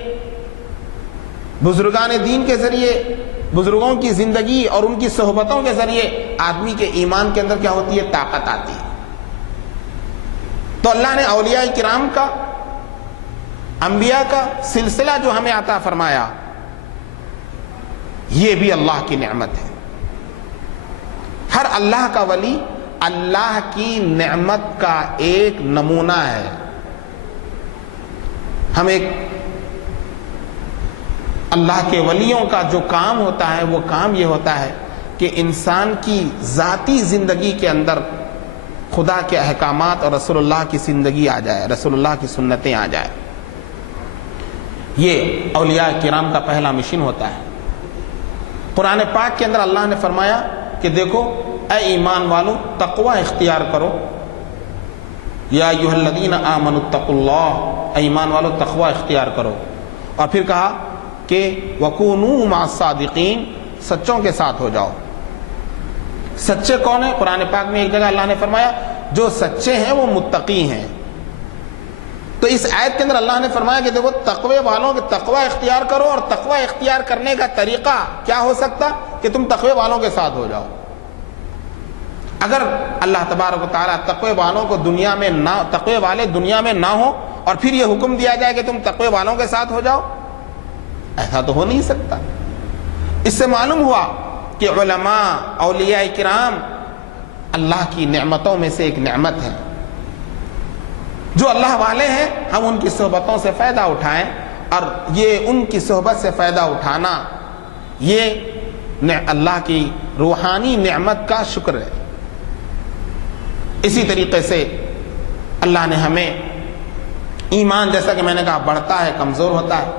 بزرگان دین کے ذریعے، بزرگوں کی زندگی اور ان کی صحبتوں کے ذریعے آدمی کے ایمان کے اندر کیا ہوتی ہے، طاقت آتی ہے۔ تو اللہ نے اولیاء کرام کا، انبیاء کا سلسلہ جو ہمیں عطا فرمایا، یہ بھی اللہ کی نعمت ہے۔ ہر اللہ کا ولی اللہ کی نعمت کا ایک نمونہ ہے۔ ہم ایک اللہ کے ولیوں کا جو کام ہوتا ہے وہ کام یہ ہوتا ہے کہ انسان کی ذاتی زندگی کے اندر خدا کے احکامات اور رسول اللہ کی زندگی آ جائے، رسول اللہ کی سنتیں آ جائے۔ یہ اولیاء کرام کا پہلا مشن ہوتا ہے۔ قرآن پاک کے اندر اللہ نے فرمایا کہ دیکھو اے ایمان والو، تقوی اختیار کرو، یا ایھا الذین آمنوا اتقوا اللہ، اے ایمان والو تقوی اختیار کرو، اور پھر کہا کہ وکونوا مع الصادقین، سچوں کے ساتھ ہو جاؤ۔ سچے کون ہیں؟ قرآن پاک میں ایک جگہ اللہ نے فرمایا جو سچے ہیں وہ متقی ہیں۔ تو اس آیت کے اندر اللہ نے فرمایا کہ دیکھو تقوی والوں کے تقوی اختیار کرو، اور تقوی اختیار کرنے کا طریقہ کیا ہو سکتا کہ تم تقوی والوں کے ساتھ ہو جاؤ۔ اگر اللہ تبارک و تعالیٰ تقوی والوں کو دنیا میں نہ، تقوی والے دنیا میں نہ ہو، اور پھر یہ حکم دیا جائے کہ تم تقوی والوں کے ساتھ ہو جاؤ، ایسا تو ہو نہیں سکتا۔ اس سے معلوم ہوا کہ علماء، اولیاء کرام اللہ کی نعمتوں میں سے ایک نعمت ہے۔ جو اللہ والے ہیں ہم ان کی صحبتوں سے فائدہ اٹھائیں، اور یہ ان کی صحبت سے فائدہ اٹھانا یہ اللہ کی روحانی نعمت کا شکر ہے۔ اسی طریقے سے اللہ نے ہمیں ایمان، جیسا کہ میں نے کہا، بڑھتا ہے، کمزور ہوتا ہے۔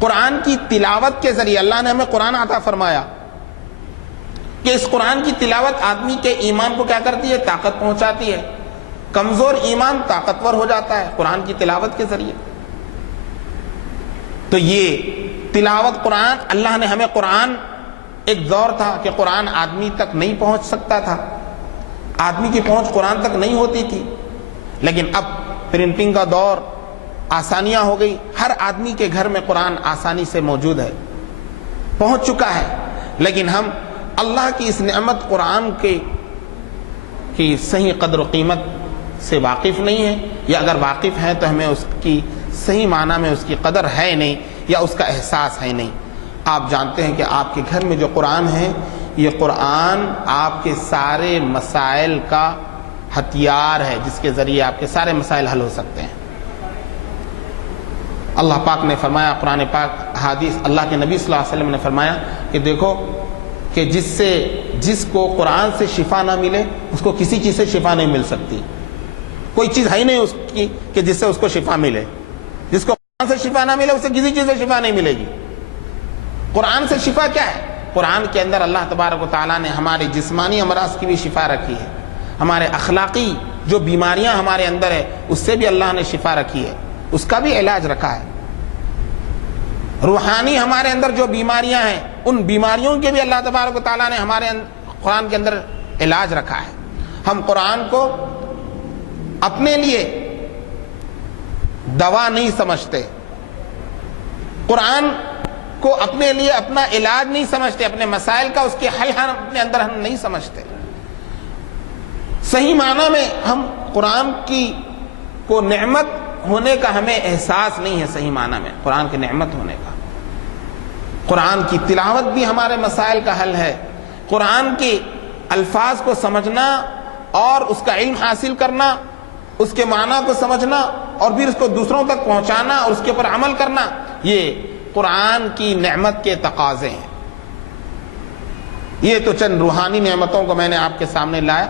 قرآن کی تلاوت کے ذریعے اللہ نے ہمیں قرآن عطا فرمایا کہ اس قرآن کی تلاوت آدمی کے ایمان کو کیا کرتی ہے، طاقت پہنچاتی ہے۔ کمزور ایمان طاقتور ہو جاتا ہے قرآن کی تلاوت کے ذریعے۔ تو یہ تلاوت قرآن، اللہ نے ہمیں قرآن، ایک دور تھا کہ قرآن آدمی تک نہیں پہنچ سکتا تھا، آدمی کی پہنچ قرآن تک نہیں ہوتی تھی، لیکن اب پرنٹنگ کا دور، آسانیاں ہو گئی، ہر آدمی کے گھر میں قرآن آسانی سے موجود ہے، پہنچ چکا ہے۔ لیکن ہم اللہ کی اس نعمت قرآن کی صحیح قدر و قیمت سے واقف نہیں ہیں، یا اگر واقف ہیں تو ہمیں اس کی صحیح معنی میں اس کی قدر ہے نہیں، یا اس کا احساس ہے نہیں۔ آپ جانتے ہیں کہ آپ کے گھر میں جو قرآن ہے، یہ قرآن آپ کے سارے مسائل کا ہتھیار ہے، جس کے ذریعے آپ کے سارے مسائل حل ہو سکتے ہیں۔ اللہ پاک نے فرمایا، قرآن پاک، حدیث، اللہ کے نبی صلی اللہ علیہ وسلم نے فرمایا کہ دیکھو کہ جس کو قرآن سے شفا نہ ملے اس کو کسی چیز سے شفا نہیں مل سکتی۔ کوئی چیز ہے ہی نہیں اس کی کہ جس سے اس کو شفا ملے۔ جس کو قرآن سے شفا نہ ملے اسے کسی چیز سے شفا نہیں ملے گی۔ قرآن سے شفا کیا ہے؟ قرآن کے اندر اللہ تبارک و تعالیٰ نے ہمارے جسمانی امراض کی بھی شفا رکھی ہے، ہمارے اخلاقی جو بیماریاں ہمارے اندر ہے اس سے بھی اللہ نے شفا رکھی ہے، اس کا بھی علاج رکھا ہے۔ روحانی ہمارے اندر جو بیماریاں ہیں ان بیماریوں کے بھی اللہ تبارک و تعالیٰ نے ہمارے قرآن کے اندر علاج رکھا ہے. ہم قرآن کو اپنے لیے دوا نہیں سمجھتے، قرآن کو اپنے لیے اپنا علاج نہیں سمجھتے، اپنے مسائل کا اس کے حل ہم اپنے اندر ہم نہیں سمجھتے. صحیح معنی میں ہم قرآن کی کو نعمت ہونے کا ہمیں احساس نہیں ہے، صحیح معنی میں قرآن کی نعمت ہونے کا. قرآن کی تلاوت بھی ہمارے مسائل کا حل ہے. قرآن کے الفاظ کو سمجھنا اور اس کا علم حاصل کرنا، اس کے معنی کو سمجھنا اور پھر اس کو دوسروں تک پہنچانا اور اس کے اوپر عمل کرنا، یہ قرآن کی نعمت کے تقاضے ہیں. یہ تو چند روحانی نعمتوں کو میں نے آپ کے سامنے لایا.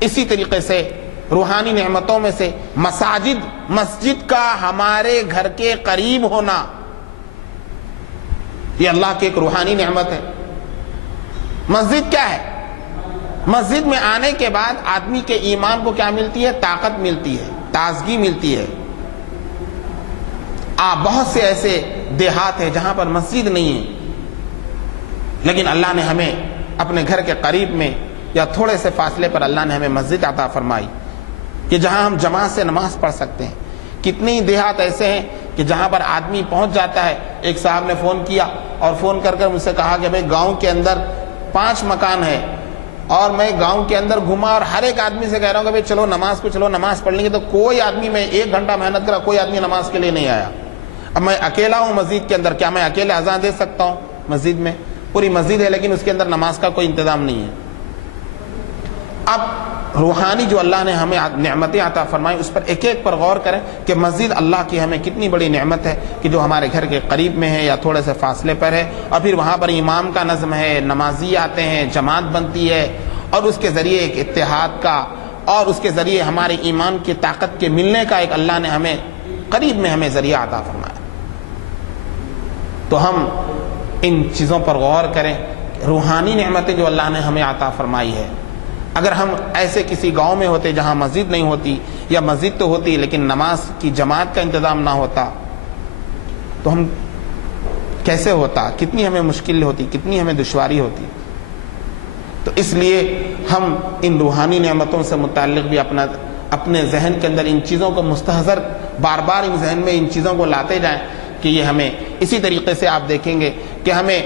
اسی طریقے سے روحانی نعمتوں میں سے مسجد کا ہمارے گھر کے قریب ہونا، یہ اللہ کی ایک روحانی نعمت ہے. مسجد کیا ہے؟ مسجد میں آنے کے بعد آدمی کے ایمان کو کیا ملتی ہے؟ طاقت ملتی ہے، تازگی ملتی ہے. بہت سے ایسے دیہات ہیں جہاں پر مسجد نہیں ہے، لیکن اللہ نے ہمیں اپنے گھر کے قریب میں یا تھوڑے سے فاصلے پر اللہ نے ہمیں مسجد عطا فرمائی کہ جہاں ہم جماعت سے نماز پڑھ سکتے ہیں. کتنی دیہات ایسے ہیں کہ جہاں پر آدمی پہنچ جاتا ہے. ایک صاحب نے فون کیا اور فون کر مجھ سے کہا کہ بھئی گاؤں کے اندر 5 مکان ہے اور میں گاؤں کے اندر گھما اور ہر ایک آدمی سے کہہ رہا ہوں کہ بھئی چلو نماز پڑھ لیں گے، تو کوئی آدمی، میں 1 گھنٹہ محنت کرا، کوئی آدمی نماز کے لیے نہیں آیا. اب میں اکیلا ہوں مسجد کے اندر، کیا میں اکیلے اذان دے سکتا ہوں؟ مسجد میں پوری مسجد ہے لیکن اس کے اندر نماز کا کوئی انتظام نہیں ہے. اب روحانی جو اللہ نے ہمیں نعمتیں عطا فرمائی اس پر ایک ایک پر غور کریں کہ مسجد اللہ کی ہمیں کتنی بڑی نعمت ہے کہ جو ہمارے گھر کے قریب میں ہے یا تھوڑے سے فاصلے پر ہے، اور پھر وہاں پر امام کا نظم ہے، نمازی آتے ہیں، جماعت بنتی ہے، اور اس کے ذریعے ایک اتحاد کا اور اس کے ذریعے ہمارے ایمان کی طاقت کے ملنے کا ایک اللہ نے ہمیں قریب میں ہمیں ذریعہ عطا فرمایا. تو ہم ان چیزوں پر غور کریں. روحانی نعمتیں جو اللہ نے ہمیں عطا فرمائی ہے، اگر ہم ایسے کسی گاؤں میں ہوتے جہاں مسجد نہیں ہوتی یا مسجد تو ہوتی لیکن نماز کی جماعت کا انتظام نہ ہوتا تو ہم کیسے ہوتا؟ کتنی ہمیں مشکل ہوتی، کتنی ہمیں دشواری ہوتی. تو اس لیے ہم ان روحانی نعمتوں سے متعلق بھی اپنے ذہن کے اندر ان چیزوں کو مستحضر بار بار ان ذہن میں ان چیزوں کو لاتے جائیں کہ یہ ہمیں اسی طریقے سے آپ دیکھیں گے کہ ہمیں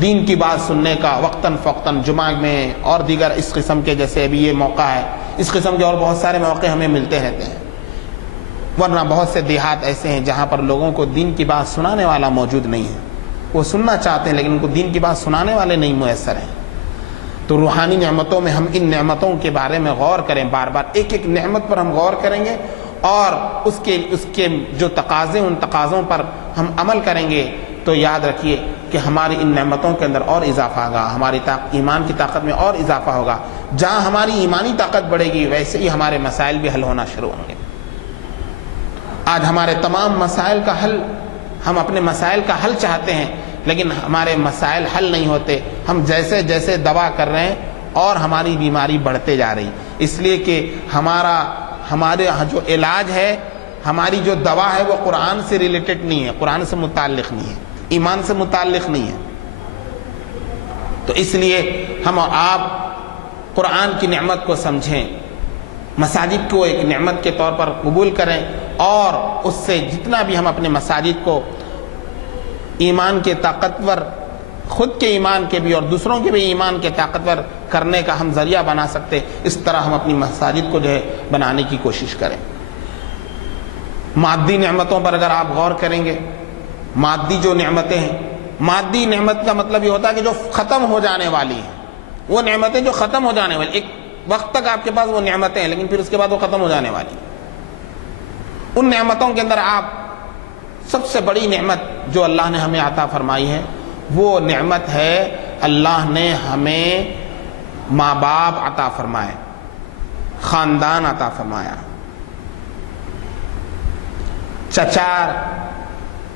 دین کی بات سننے کا وقتاً فوقتاً جمعہ میں اور دیگر اس قسم کے، جیسے ابھی یہ موقع ہے، اس قسم کے اور بہت سارے موقع ہمیں ملتے رہتے ہیں. ورنہ بہت سے دیہات ایسے ہیں جہاں پر لوگوں کو دین کی بات سنانے والا موجود نہیں ہے. وہ سننا چاہتے ہیں لیکن ان کو دین کی بات سنانے والے نہیں میسر ہیں. تو روحانی نعمتوں میں ہم ان نعمتوں کے بارے میں غور کریں، بار بار ایک ایک نعمت پر ہم غور کریں گے اور اس کے جو تقاضے، ان تقاضوں پر ہم عمل کریں گے تو یاد رکھیے کہ ہماری ان نعمتوں کے اندر اور اضافہ ہوگا، ہماری ایمان کی طاقت میں اور اضافہ ہوگا. جہاں ہماری ایمانی طاقت بڑھے گی ویسے ہی ہمارے مسائل بھی حل ہونا شروع ہوں گے. آج ہمارے تمام مسائل کا حل، ہم اپنے مسائل کا حل چاہتے ہیں لیکن ہمارے مسائل حل نہیں ہوتے. ہم جیسے جیسے دوا کر رہے ہیں اور ہماری بیماری بڑھتے جا رہی، اس لیے کہ ہمارے جو علاج ہے، ہماری جو دوا ہے وہ قرآن سے ریلیٹڈ نہیں ہے، قرآن سے متعلق نہیں ہے، ایمان سے متعلق نہیں ہے. تو اس لیے ہم اور آپ قرآن کی نعمت کو سمجھیں، مساجد کو ایک نعمت کے طور پر قبول کریں اور اس سے جتنا بھی ہم اپنے مساجد کو ایمان کے طاقتور، خود کے ایمان کے بھی اور دوسروں کے بھی ایمان کے طاقتور کرنے کا ہم ذریعہ بنا سکتے، اس طرح ہم اپنی مساجد کو جو ہے بنانے کی کوشش کریں. مادی نعمتوں پر اگر آپ غور کریں گے، مادی جو نعمتیں ہیں، مادی نعمت کا مطلب یہ ہوتا ہے کہ جو ختم ہو جانے والی ہیں، وہ نعمتیں جو ختم ہو جانے والی، ایک وقت تک آپ کے پاس وہ نعمتیں ہیں لیکن پھر اس کے بعد وہ ختم ہو جانے والی. ان نعمتوں کے اندر آپ سب سے بڑی نعمت جو اللہ نے ہمیں عطا فرمائی ہے وہ نعمت ہے اللہ نے ہمیں ماں باپ عطا فرمائے، خاندان عطا فرمایا. چچا،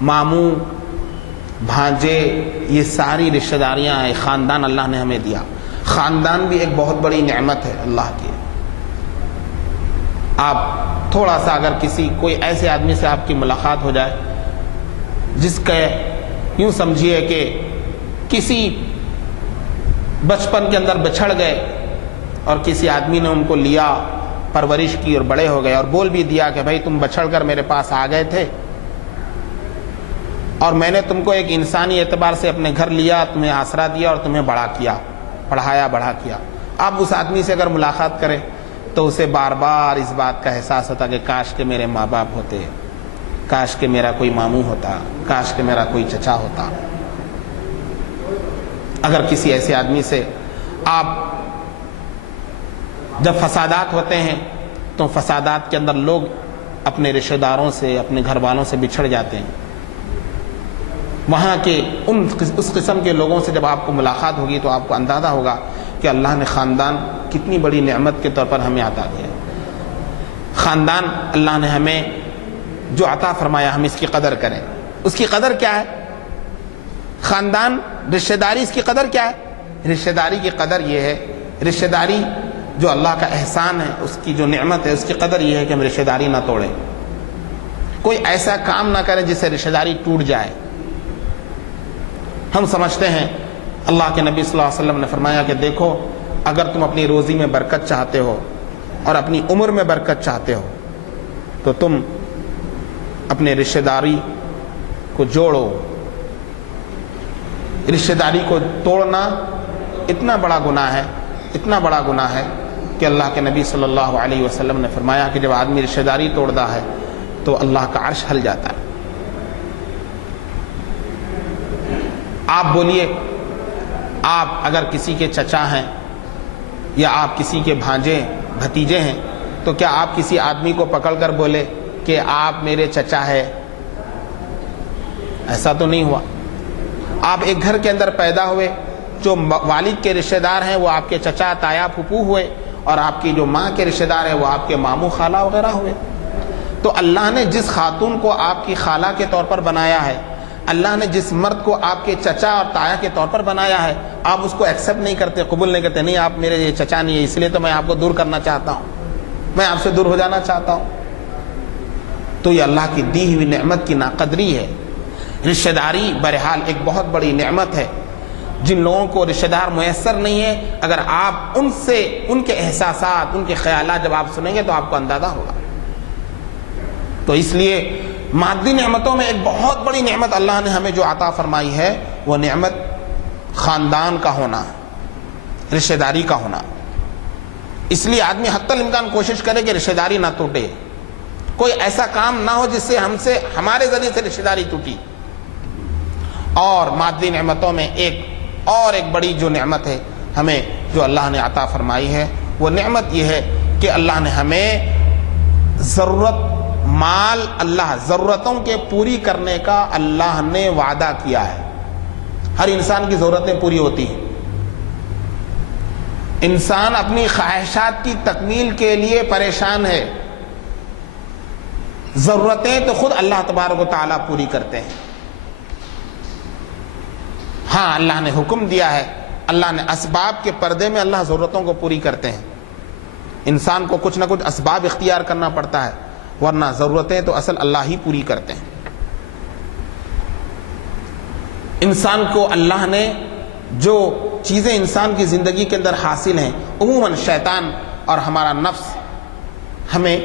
ماموں، بھانجے، یہ ساری رشتہ داریاں ہیں، خاندان اللہ نے ہمیں دیا. خاندان بھی ایک بہت بڑی نعمت ہے اللہ کی. آپ تھوڑا سا اگر کوئی ایسے آدمی سے آپ کی ملاقات ہو جائے جس کا یوں سمجھیے کہ کسی بچپن کے اندر بچھڑ گئے اور کسی آدمی نے ان کو لیا، پرورش کی اور بڑے ہو گئے، اور بول بھی دیا کہ بھائی تم بچھڑ کر میرے پاس آ گئے تھے اور میں نے تم کو ایک انسانی اعتبار سے اپنے گھر لیا، تمہیں آسرا دیا اور تمہیں بڑا کیا، پڑھایا بڑا کیا۔ اب اس آدمی سے اگر ملاقات کرے تو اسے بار بار اس بات کا احساس ہوتا کہ کاش کہ میرے ماں باپ ہوتے، کاش کہ میرا کوئی ماموں ہوتا، کاش کہ میرا کوئی چچا ہوتا۔ اگر کسی ایسے آدمی سے آپ جب فسادات ہوتے ہیں تو فسادات کے اندر لوگ اپنے رشتہ داروں سے، اپنے گھر والوں سے بچھڑ جاتے ہیں، وہاں کے اس قسم کے لوگوں سے جب آپ کو ملاقات ہوگی تو آپ کو اندازہ ہوگا کہ اللہ نے خاندان کتنی بڑی نعمت کے طور پر ہمیں عطا کیا۔ خاندان اللہ نے ہمیں جو عطا فرمایا ہم اس کی قدر کریں۔ اس کی قدر کیا ہے؟ خاندان، رشتہ داری، اس کی قدر کیا ہے؟ رشتہ داری کی قدر یہ ہے، رشتہ داری جو اللہ کا احسان ہے، اس کی جو نعمت ہے، اس کی قدر یہ ہے کہ ہم رشتہ داری نہ توڑیں، کوئی ایسا کام نہ کریں جس سے رشتہ داری ٹوٹ جائے۔ ہم سمجھتے ہیں اللہ کے نبی صلی اللہ علیہ وسلم نے فرمایا کہ دیکھو، اگر تم اپنی روزی میں برکت چاہتے ہو اور اپنی عمر میں برکت چاہتے ہو تو تم اپنے رشتہ داری کو جوڑو۔ رشتہ داری کو توڑنا اتنا بڑا گناہ ہے، اتنا بڑا گناہ ہے کہ اللہ کے نبی صلی اللہ علیہ وسلم نے فرمایا کہ جب آدمی رشتہ داری توڑتا ہے تو اللہ کا عرش ہل جاتا ہے۔ آپ بولیے، آپ اگر کسی کے چچا ہیں یا آپ کسی کے بھانجے بھتیجے ہیں تو کیا آپ کسی آدمی کو پکڑ کر بولے کہ آپ میرے چچا ہے؟ ایسا تو نہیں ہوا۔ آپ ایک گھر کے اندر پیدا ہوئے، جو والد کے رشتہ دار ہیں وہ آپ کے چچا، تایا، پھپھو ہوئے، اور آپ کی جو ماں کے رشتہ دار ہیں وہ آپ کے ماموں، خالہ وغیرہ ہوئے۔ تو اللہ نے جس خاتون کو آپ کی خالہ کے طور پر بنایا ہے، اللہ نے جس مرد کو آپ کے چچا اور تایا کے طور پر بنایا ہے، آپ اس کو ایکسیپٹ نہیں کرتے، قبول نہیں کرتے، نہیں آپ میرے چچا نہیں ہے، اس لیے تو میں آپ کو دور کرنا چاہتا ہوں، میں آپ سے دور ہو جانا چاہتا ہوں۔ تو یہ اللہ کی دی ہوئی نعمت کی ناقدری ہے۔ رشتہ داری بہرحال ایک بہت بڑی نعمت ہے۔ جن لوگوں کو رشتہ دار میسر نہیں ہے، اگر آپ ان سے ان کے احساسات، ان کے خیالات جب آپ سنیں گے تو آپ کو اندازہ ہوگا۔ تو اس لیے مادی نعمتوں میں ایک بہت بڑی نعمت اللہ نے ہمیں جو عطا فرمائی ہے وہ نعمت خاندان کا ہونا، رشتہ داری کا ہونا۔ اس لیے آدمی حتی الامکان کوشش کرے کہ رشتہ داری نہ ٹوٹے، کوئی ایسا کام نہ ہو جس سے ہمارے ذریعے سے رشتہ داری ٹوٹی۔ اور مادی نعمتوں میں ایک بڑی جو نعمت ہے ہمیں جو اللہ نے عطا فرمائی ہے، وہ نعمت یہ ہے کہ اللہ نے ہمیں ضرورتوں کے پوری کرنے کا اللہ نے وعدہ کیا ہے۔ ہر انسان کی ضرورتیں پوری ہوتی ہیں، انسان اپنی خواہشات کی تکمیل کے لیے پریشان ہے، ضرورتیں تو خود اللہ تبارک و تعالیٰ پوری کرتے ہیں۔ ہاں اللہ نے حکم دیا ہے، اللہ نے اسباب کے پردے میں اللہ ضرورتوں کو پوری کرتے ہیں۔ انسان کو کچھ نہ کچھ اسباب اختیار کرنا پڑتا ہے، ورنہ ضرورتیں تو اصل اللہ ہی پوری کرتے ہیں۔ انسان کو اللہ نے جو چیزیں انسان کی زندگی کے اندر حاصل ہیں، عموماً شیطان اور ہمارا نفس ہمیں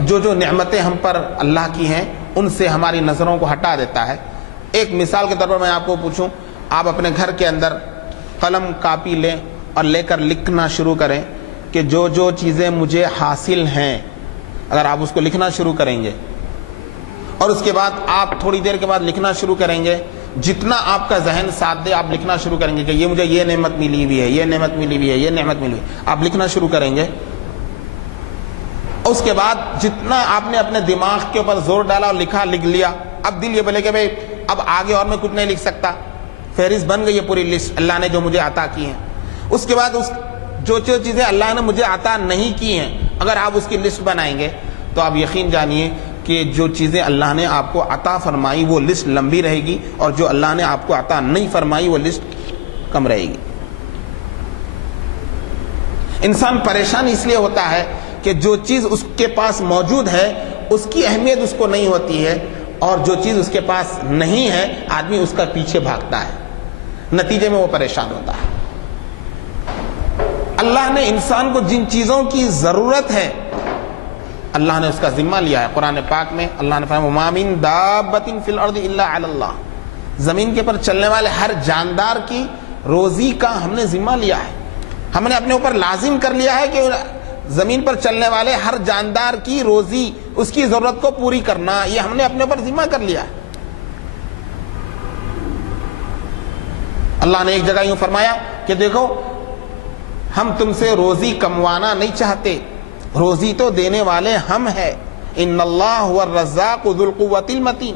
جو نعمتیں ہم پر اللہ کی ہیں ان سے ہماری نظروں کو ہٹا دیتا ہے۔ ایک مثال کے طور پر میں آپ کو پوچھوں، آپ اپنے گھر کے اندر قلم کاپی لیں اور لے کر لکھنا شروع کریں کہ جو چیزیں مجھے حاصل ہیں، اگر آپ اس کو لکھنا شروع کریں گے اور اس کے بعد آپ تھوڑی دیر کے بعد لکھنا شروع کریں گے، جتنا آپ کا ذہن ساتھ دے آپ لکھنا شروع کریں گے کہ یہ مجھے یہ نعمت ملی ہوئی ہے، یہ نعمت ملی ہوئی ہے، یہ نعمت ملی ہوئی ہے، آپ لکھنا شروع کریں گے۔ اس کے بعد جتنا آپ نے اپنے دماغ کے اوپر زور ڈالا اور لکھ لیا، اب دل یہ بولے کہ بھائی اب آگے اور میں کچھ نہیں لکھ سکتا، فہرست بن گئی ہے پوری لسٹ اللہ نے جو مجھے عطا کی ہیں۔ اس کے بعد جو چیزیں اللہ نے مجھے عطا نہیں کی ہیں، اگر آپ اس کی لسٹ بنائیں گے تو آپ یقین جانیے کہ جو چیزیں اللہ نے آپ کو عطا فرمائی وہ لسٹ لمبی رہے گی، اور جو اللہ نے آپ کو عطا نہیں فرمائی وہ لسٹ کم رہے گی۔ انسان پریشان اس لیے ہوتا ہے کہ جو چیز اس کے پاس موجود ہے اس کی اہمیت اس کو نہیں ہوتی ہے، اور جو چیز اس کے پاس نہیں ہے آدمی اس کا پیچھے بھاگتا ہے، نتیجے میں وہ پریشان ہوتا ہے۔ اللہ نے انسان کو جن چیزوں کی ضرورت ہے اللہ نے اس کا ذمہ لیا ہے۔ قرآن پاک میں اللہ نے فرمایا وَمَا مِن دَابَّةٍ فِي الْأَرْضِ إِلَّا عَلَى اللَّهِ، زمین کے پر چلنے والے ہر جاندار کی روزی کا ہم نے ذمہ لیا ہے، ہم نے اپنے اوپر لازم کر لیا ہے کہ زمین پر چلنے والے ہر جاندار کی روزی، اس کی ضرورت کو پوری کرنا، یہ ہم نے اپنے اوپر ذمہ کر لیا ہے۔ اللہ نے ایک جگہ یوں فرمایا کہ دیکھو ہم تم سے روزی کموانا نہیں چاہتے، روزی تو دینے والے ہم ہیں، ان اللہ هو الرزاق ذو القوۃ المتین۔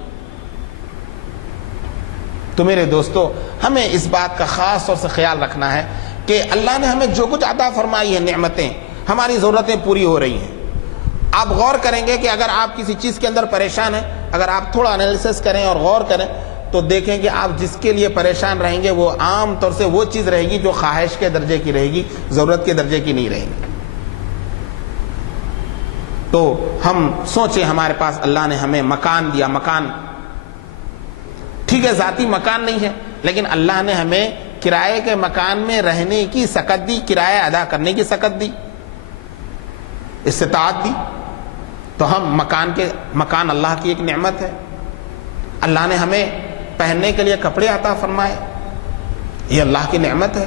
تو میرے دوستو ہمیں اس بات کا خاص طور سے خیال رکھنا ہے کہ اللہ نے ہمیں جو کچھ عطا فرمائی ہے نعمتیں، ہماری ضرورتیں پوری ہو رہی ہیں۔ آپ غور کریں گے کہ اگر آپ کسی چیز کے اندر پریشان ہیں، اگر آپ تھوڑا انالیسس کریں اور غور کریں تو دیکھیں کہ آپ جس کے لیے پریشان رہیں گے وہ عام طور سے وہ چیز رہے گی جو خواہش کے درجے کی رہے گی، ضرورت کے درجے کی نہیں رہے گی۔ تو ہم سوچیں ہمارے پاس اللہ نے ہمیں مکان دیا، مکان ٹھیک ہے ذاتی مکان نہیں ہے، لیکن اللہ نے ہمیں کرائے کے مکان میں رہنے کی سکت دی، کرایہ ادا کرنے کی سکت دی، استطاعت دی۔ تو ہم مکان اللہ کی ایک نعمت ہے۔ اللہ نے ہمیں پہننے کے لیے کپڑے عطا فرمائے، یہ اللہ کی نعمت ہے۔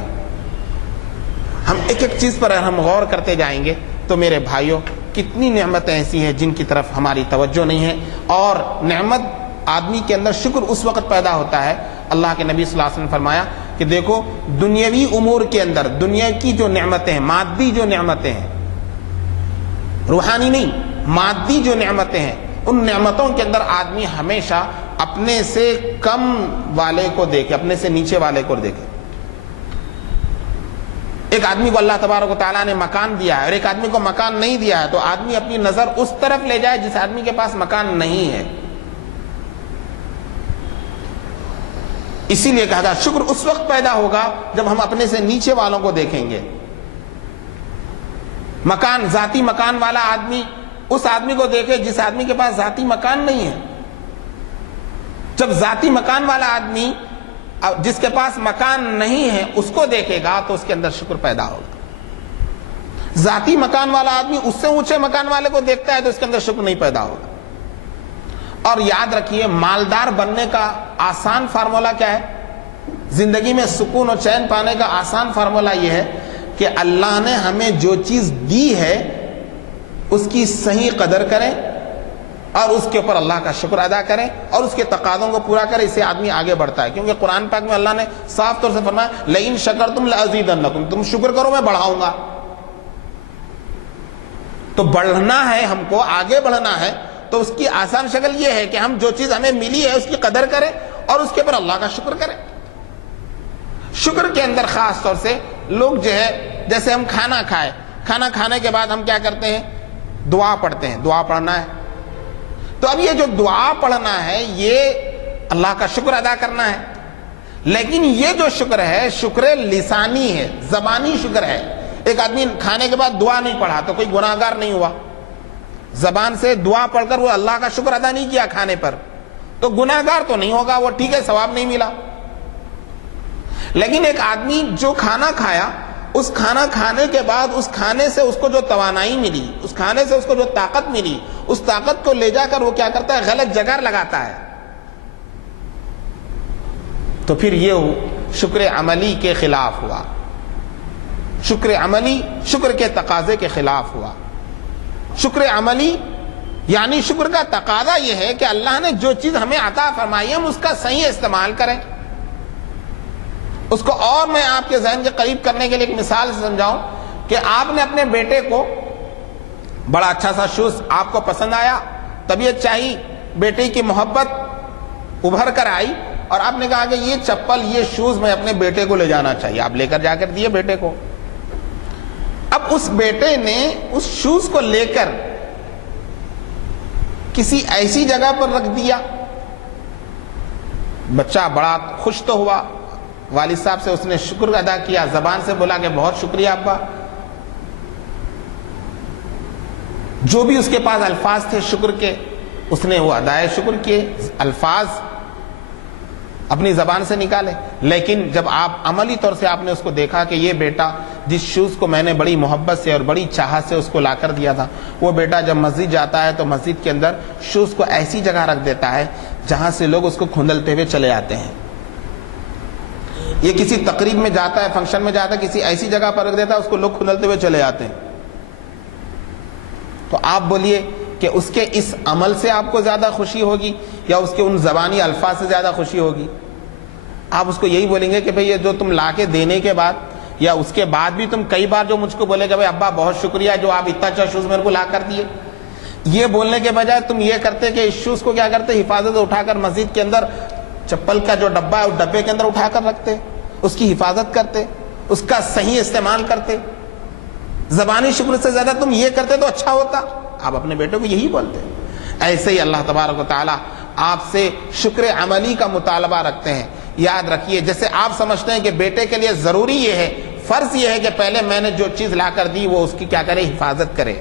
ہم ایک ایک چیز پر ہم غور کرتے جائیں گے تو میرے بھائیوں کتنی نعمتیں ایسی ہیں جن کی طرف ہماری توجہ نہیں ہے، اور نعمت آدمی کے اندر شکر اس وقت پیدا ہوتا ہے۔ اللہ کے نبی صلی اللہ علیہ وسلم نے فرمایا کہ دیکھو دنیاوی امور کے اندر دنیا کی جو نعمتیں ہیں، مادی جو نعمتیں ہیں، روحانی نہیں، مادی جو نعمتیں ہیں، ان نعمتوں کے اندر آدمی ہمیشہ اپنے سے کم والے کو دیکھے، اپنے سے نیچے والے کو دیکھے۔ ایک آدمی کو اللہ تبارک و تعالیٰ نے مکان دیا ہے اور ایک آدمی کو مکان نہیں دیا ہے، تو آدمی اپنی نظر اس طرف لے جائے جس آدمی کے پاس مکان نہیں ہے۔ اسی لیے کہا تھا شکر اس وقت پیدا ہوگا جب ہم اپنے سے نیچے والوں کو دیکھیں گے۔ مکان، ذاتی مکان والا آدمی اس آدمی کو دیکھے جس آدمی کے پاس ذاتی مکان نہیں ہے۔ جب ذاتی مکان والا آدمی جس کے پاس مکان نہیں ہے اس کو دیکھے گا تو اس کے اندر شکر پیدا ہوگا۔ ذاتی مکان والا آدمی اس سے اونچے مکان والے کو دیکھتا ہے تو اس کے اندر شکر نہیں پیدا ہوگا۔ اور یاد رکھیے مالدار بننے کا آسان فارمولا کیا ہے؟ زندگی میں سکون اور چین پانے کا آسان فارمولا یہ ہے کہ اللہ نے ہمیں جو چیز دی ہے اس کی صحیح قدر کریں اور اس کے اوپر اللہ کا شکر ادا کریں اور اس کے تقاضوں کو پورا کریں، اس سے آدمی آگے بڑھتا ہے۔ کیونکہ قرآن پاک میں اللہ نے صاف طور سے فرمایا لئن شکرتم لازیدنکم، تم شکر کرو میں بڑھاؤں گا۔ تو بڑھنا ہے، ہم کو آگے بڑھنا ہے، تو اس کی آسان شکل یہ ہے کہ ہم جو چیز ہمیں ملی ہے اس کی قدر کریں اور اس کے اوپر اللہ کا شکر کریں۔ شکر کے اندر خاص طور سے لوگ جو ہے جیسے ہم کھانا کھائے، کھانا کھانے کے بعد ہم کیا کرتے ہیں؟ دعا پڑھتے ہیں، دعا پڑھنا ہے۔ تو اب یہ جو دعا پڑھنا ہے یہ اللہ کا شکر ادا کرنا ہے، لیکن یہ جو شکر ہے شکر لسانی ہے، زبانی شکر ہے۔ ایک آدمی کھانے کے بعد دعا نہیں پڑھا تو کوئی گناہگار نہیں ہوا، زبان سے دعا پڑھ کر وہ اللہ کا شکر ادا نہیں کیا کھانے پر تو گناہگار تو نہیں ہوگا، وہ ٹھیک ہے ثواب نہیں ملا۔ لیکن ایک آدمی جو کھانا کھایا، اس کھانا کھانے کے بعد اس کھانے سے اس کو جو توانائی ملی، اس کھانے سے اس کو جو طاقت ملی، اس طاقت کو لے جا کر وہ کیا کرتا ہے؟ غلط جگہ لگاتا ہے۔ تو پھر یہ شکر عملی کے خلاف ہوا، شکر عملی شکر کے تقاضے کے خلاف ہوا۔ شکر عملی یعنی شکر کا تقاضا یہ ہے کہ اللہ نے جو چیز ہمیں عطا فرمائی ہے ہم اس کا صحیح استعمال کریں۔ اس کو اور میں آپ کے ذہن کے قریب کرنے کے لیے ایک مثال سے سمجھاؤں کہ آپ نے اپنے بیٹے کو بڑا اچھا سا شوز آپ کو پسند آیا، طبیعت چاہی، بیٹے کی محبت ابھر کر آئی اور آپ نے کہا کہ یہ چپل، یہ شوز میں اپنے بیٹے کو لے جانا چاہیے، آپ لے کر جا کر دیے بیٹے کو۔ اب اس بیٹے نے اس شوز کو لے کر کسی ایسی جگہ پر رکھ دیا، بچہ بڑا خوش تو ہوا، والد صاحب سے اس نے شکر ادا کیا، زبان سے بولا کہ بہت شکریہ ابا۔ جو بھی اس کے پاس الفاظ تھے شکر کے اس نے وہ ادائے شکر کیے، الفاظ اپنی زبان سے نکالے، لیکن جب آپ عملی طور سے آپ نے اس کو دیکھا کہ یہ بیٹا جس شوز کو میں نے بڑی محبت سے اور بڑی چاہت سے اس کو لا کر دیا تھا، وہ بیٹا جب مسجد جاتا ہے تو مسجد کے اندر شوز کو ایسی جگہ رکھ دیتا ہے جہاں سے لوگ اس کو کھندلتے ہوئے چلے آتے ہیں۔ یہ کسی تقریب میں جاتا ہے، فنکشن میں جاتا ہے، کسی ایسی جگہ پر رکھ دیتا ہے اس کو لوگ کھندلتے ہوئے چلے آتے ہیں۔ تو آپ بولیے کہ اس کے اس عمل سے آپ کو زیادہ خوشی ہوگی یا اس کے ان زبانی الفاظ سے زیادہ خوشی ہوگی؟ آپ اس کو یہی بولیں گے کہ بھئی یہ جو تم لا کے دینے کے بعد یا اس کے بعد بھی تم کئی بار جو مجھ کو بولے گا بھئی ابا بہت شکریہ جو آپ اتنا اچھا شوز میرے کو لا کر دیے، یہ بولنے کے بجائے تم یہ کرتے کہ اس شوز کو کیا کرتے، حفاظت اٹھا کر مسجد کے اندر چپل کا جو ڈبہ ہے اس ڈبے کے اندر اٹھا کر رکھتے، اس کی حفاظت کرتے، اس کا صحیح استعمال کرتے۔ زبانی شکر سے زیادہ تم یہ کرتے تو اچھا ہوتا۔ آپ اپنے بیٹے کو یہی بولتے ہیں۔ ایسے ہی اللہ تبارک و تعالیٰ آپ سے شکر عملی کا مطالبہ رکھتے ہیں۔ یاد رکھیے، جیسے آپ سمجھتے ہیں کہ بیٹے کے لیے ضروری یہ ہے، فرض یہ ہے کہ پہلے میں نے جو چیز لا کر دی وہ اس کی کیا کرے، حفاظت کرے،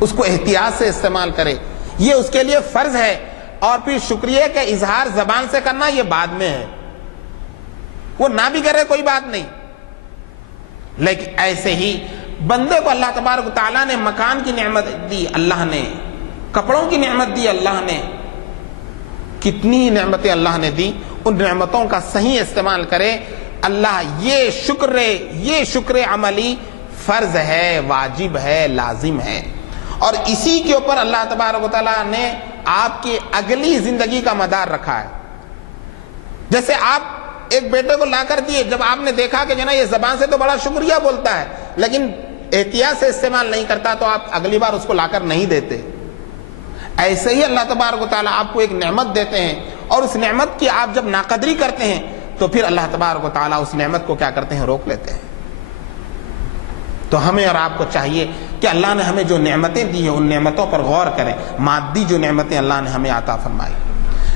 اس کو احتیاط سے استعمال کرے، یہ اس کے لیے فرض ہے۔ اور پھر شکریہ کا اظہار زبان سے کرنا یہ بعد میں ہے، وہ نہ بھی کرے کوئی بات نہیں۔ لیکن ایسے ہی بندے کو اللہ تبارک و تعالیٰ نے مکان کی نعمت دی، اللہ نے کپڑوں کی نعمت دی، اللہ نے کتنی نعمتیں اللہ نے دی، ان نعمتوں کا صحیح استعمال کرے۔ اللہ یہ شکر عملی فرض ہے، واجب ہے، لازم ہے، اور اسی کے اوپر اللہ تبارک و تعالیٰ نے آپ کی اگلی زندگی کا مدار رکھا ہے۔ جیسے آپ ایک بیٹے کو لا کر دیے، جب آپ نے دیکھا کہ جناب یہ زبان سے تو بڑا شکریہ بولتا ہے لیکن احتیاط سے استعمال نہیں کرتا، تو آپ اگلی بار اس کو لا کر نہیں دیتے۔ ایسے ہی اللہ تبارک و تعالیٰ آپ کو ایک نعمت دیتے ہیں اور اس نعمت کی آپ جب ناقدری کرتے ہیں تو پھر اللہ تبارک و تعالیٰ اس نعمت کو کیا کرتے ہیں، روک لیتے ہیں۔ تو ہمیں اور آپ کو چاہیے کہ اللہ نے ہمیں جو نعمتیں دی ہیں ان نعمتوں پر غور کریں۔ مادی جو نعمتیں اللہ نے ہمیں عطا فرمائی،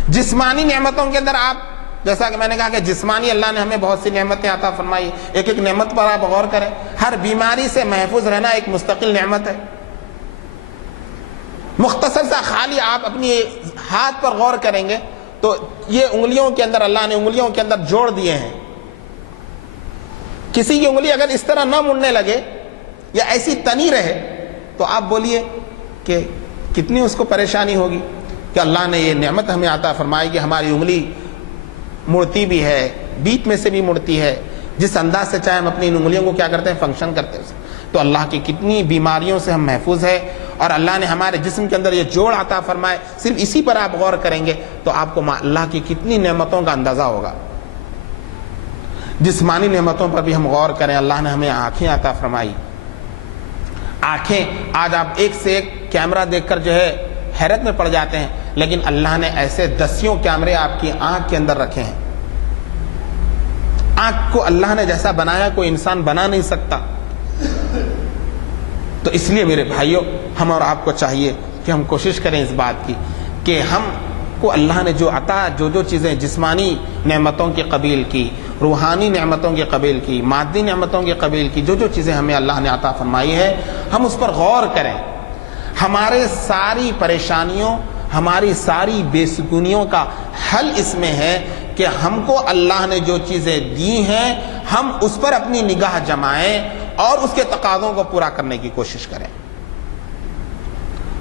جسمانی نعمتوں کے اندر آپ، جیسا کہ میں نے کہا کہ جسمانی اللہ نے ہمیں بہت سی نعمتیں عطا فرمائی، ایک ایک نعمت پر آپ غور کریں۔ ہر بیماری سے محفوظ رہنا ایک مستقل نعمت ہے۔ مختصر سا خالی آپ اپنی ہاتھ پر غور کریں گے تو یہ انگلیوں کے اندر اللہ نے انگلیوں کے اندر جوڑ دیے ہیں۔ کسی کی انگلی اگر اس طرح نہ مڑنے لگے یا ایسی تنی رہے تو آپ بولیے کہ کتنی اس کو پریشانی ہوگی کہ اللہ نے یہ نعمت ہمیں عطا فرمائی کہ ہماری انگلی مڑتی بھی ہے، بیچ میں سے بھی مڑتی ہے، جس انداز سے چاہے ہم اپنی انگلیوں کو کیا کرتے ہیں، فنکشن کرتے ہیں۔ تو اللہ کی کتنی بیماریوں سے ہم محفوظ ہے، اور اللہ نے ہمارے جسم کے اندر یہ جوڑ عطا فرمائے، صرف اسی پر آپ غور کریں گے تو آپ کو اللہ کی کتنی نعمتوں کا اندازہ ہوگا۔ جسمانی نعمتوں پر بھی ہم غور کریں، اللہ نے ہمیں آنکھیں عطا فرمائی۔ آنکھیں آج آپ ایک سے ایک کیمرہ دیکھ کر جو ہے حیرت میں پڑ جاتے ہیں، لیکن اللہ نے ایسے دسیوں کیمرے آپ کی آنکھ کے اندر رکھے ہیں۔ آنکھ کو اللہ نے جیسا بنایا کوئی انسان بنا نہیں سکتا۔ تو اس لیے میرے بھائیوں، ہم اور آپ کو چاہیے کہ ہم کوشش کریں اس بات کی کہ ہم کو اللہ نے جو عطا جو چیزیں جسمانی نعمتوں کے قبیل کی، روحانی نعمتوں کے قبیل کی، مادی نعمتوں کے قبیل کی جو چیزیں ہمیں اللہ نے عطا فرمائی ہے، ہم اس پر غور کریں۔ ہمارے ساری پریشانیوں، ہماری ساری بے سکونیوں کا حل اس میں ہے کہ ہم کو اللہ نے جو چیزیں دی ہیں ہم اس پر اپنی نگاہ جمائیں اور اس کے تقاضوں کو پورا کرنے کی کوشش کریں۔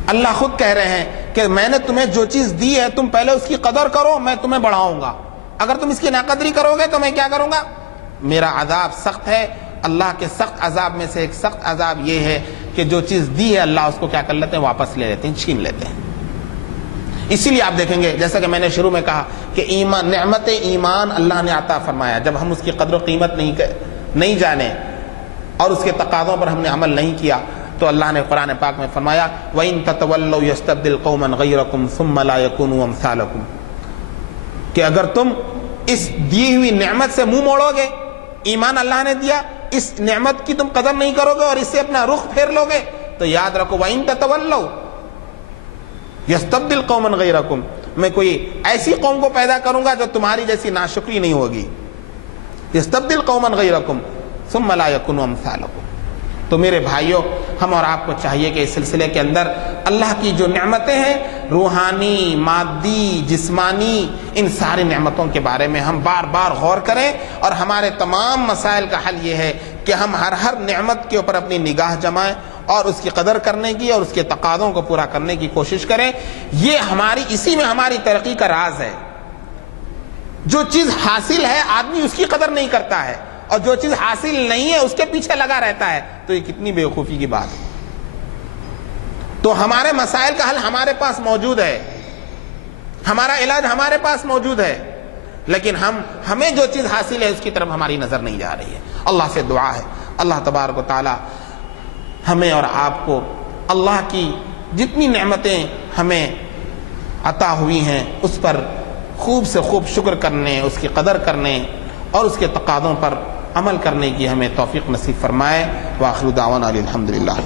اللہ خود کہہ رہے ہیں کہ میں نے تمہیں جو چیز دی ہے تم پہلے اس کی قدر کرو، میں تمہیں بڑھاؤں گا۔ اگر تم اس کی ناقدری کرو گے تو میں کیا کروں گا، میرا عذاب سخت ہے۔ اللہ کے سخت عذاب میں سے ایک سخت عذاب یہ ہے کہ جو چیز دی ہے اللہ اس کو کیا کر لیتے ہیں، واپس لے لیتے ہیں، چھین لیتے ہیں۔ اسی لیے آپ دیکھیں گے جیسا کہ میں نے شروع میں کہا کہ ایمان، نعمت ایمان اللہ نے عطا فرمایا، جب ہم اس کی قدر و قیمت نہیں جانے اور اس کے تقاضوں پر ہم نے عمل نہیں کیا تو اللہ نے قرآن پاک میں فرمایا وَإِن تَتَوَلَّوْا يَسْتَبْدِلْ قَوْمًا غَيْرَكُمْ ثُمَّ لَا يَكُونُوا أَمْثَالَكُمْ، کہ اگر تم اس دی ہوئی نعمت سے منہ موڑو گے، ایمان اللہ نے دیا، اس نعمت کی تم قدر نہیں کرو گے اور اس سے اپنا رخ پھیر لو گے تو یاد رکھو وَإِن تَتَوَلَّوْا يَسْتَبْدِلْ قَوْمًا غَيْرَكُمْ، میں کوئی ایسی قوم کو پیدا کروں گا جو تمہاری جیسی ناشکری نہیں ہوگی۔ يَسْتَبْدِلْ قَوْمًا غَيْرَكُمْ ثُمَّ لَا يَكُونُوا أَمْثَالَكُمْ، تو میرے بھائیوں، ہم اور آپ کو چاہیے کہ اس سلسلے کے اندر اللہ کی جو نعمتیں ہیں، روحانی، مادی، جسمانی، ان ساری نعمتوں کے بارے میں ہم بار بار غور کریں، اور ہمارے تمام مسائل کا حل یہ ہے کہ ہم ہر نعمت کے اوپر اپنی نگاہ جمائیں اور اس کی قدر کرنے کی اور اس کے تقاضوں کو پورا کرنے کی کوشش کریں۔ اسی میں ہماری ترقی کا راز ہے۔ جو چیز حاصل ہے آدمی اس کی قدر نہیں کرتا ہے، اور جو چیز حاصل نہیں ہے اس کے پیچھے لگا رہتا ہے، تو یہ کتنی بے وقوفی کی بات ہے۔ تو ہمارے مسائل کا حل ہمارے پاس موجود ہے، ہمارا علاج ہمارے پاس موجود ہے، لیکن ہمیں جو چیز حاصل ہے اس کی طرف ہماری نظر نہیں جا رہی ہے۔ اللہ سے دعا ہے اللہ تبارک و تعالی ہمیں اور آپ کو اللہ کی جتنی نعمتیں ہمیں عطا ہوئی ہیں اس پر خوب سے خوب شکر کرنے، اس کی قدر کرنے اور اس کے تقاضوں پر عمل کرنے کی ہمیں توفیق نصیب فرمائے۔ وآخر دعوانا الحمدللہ۔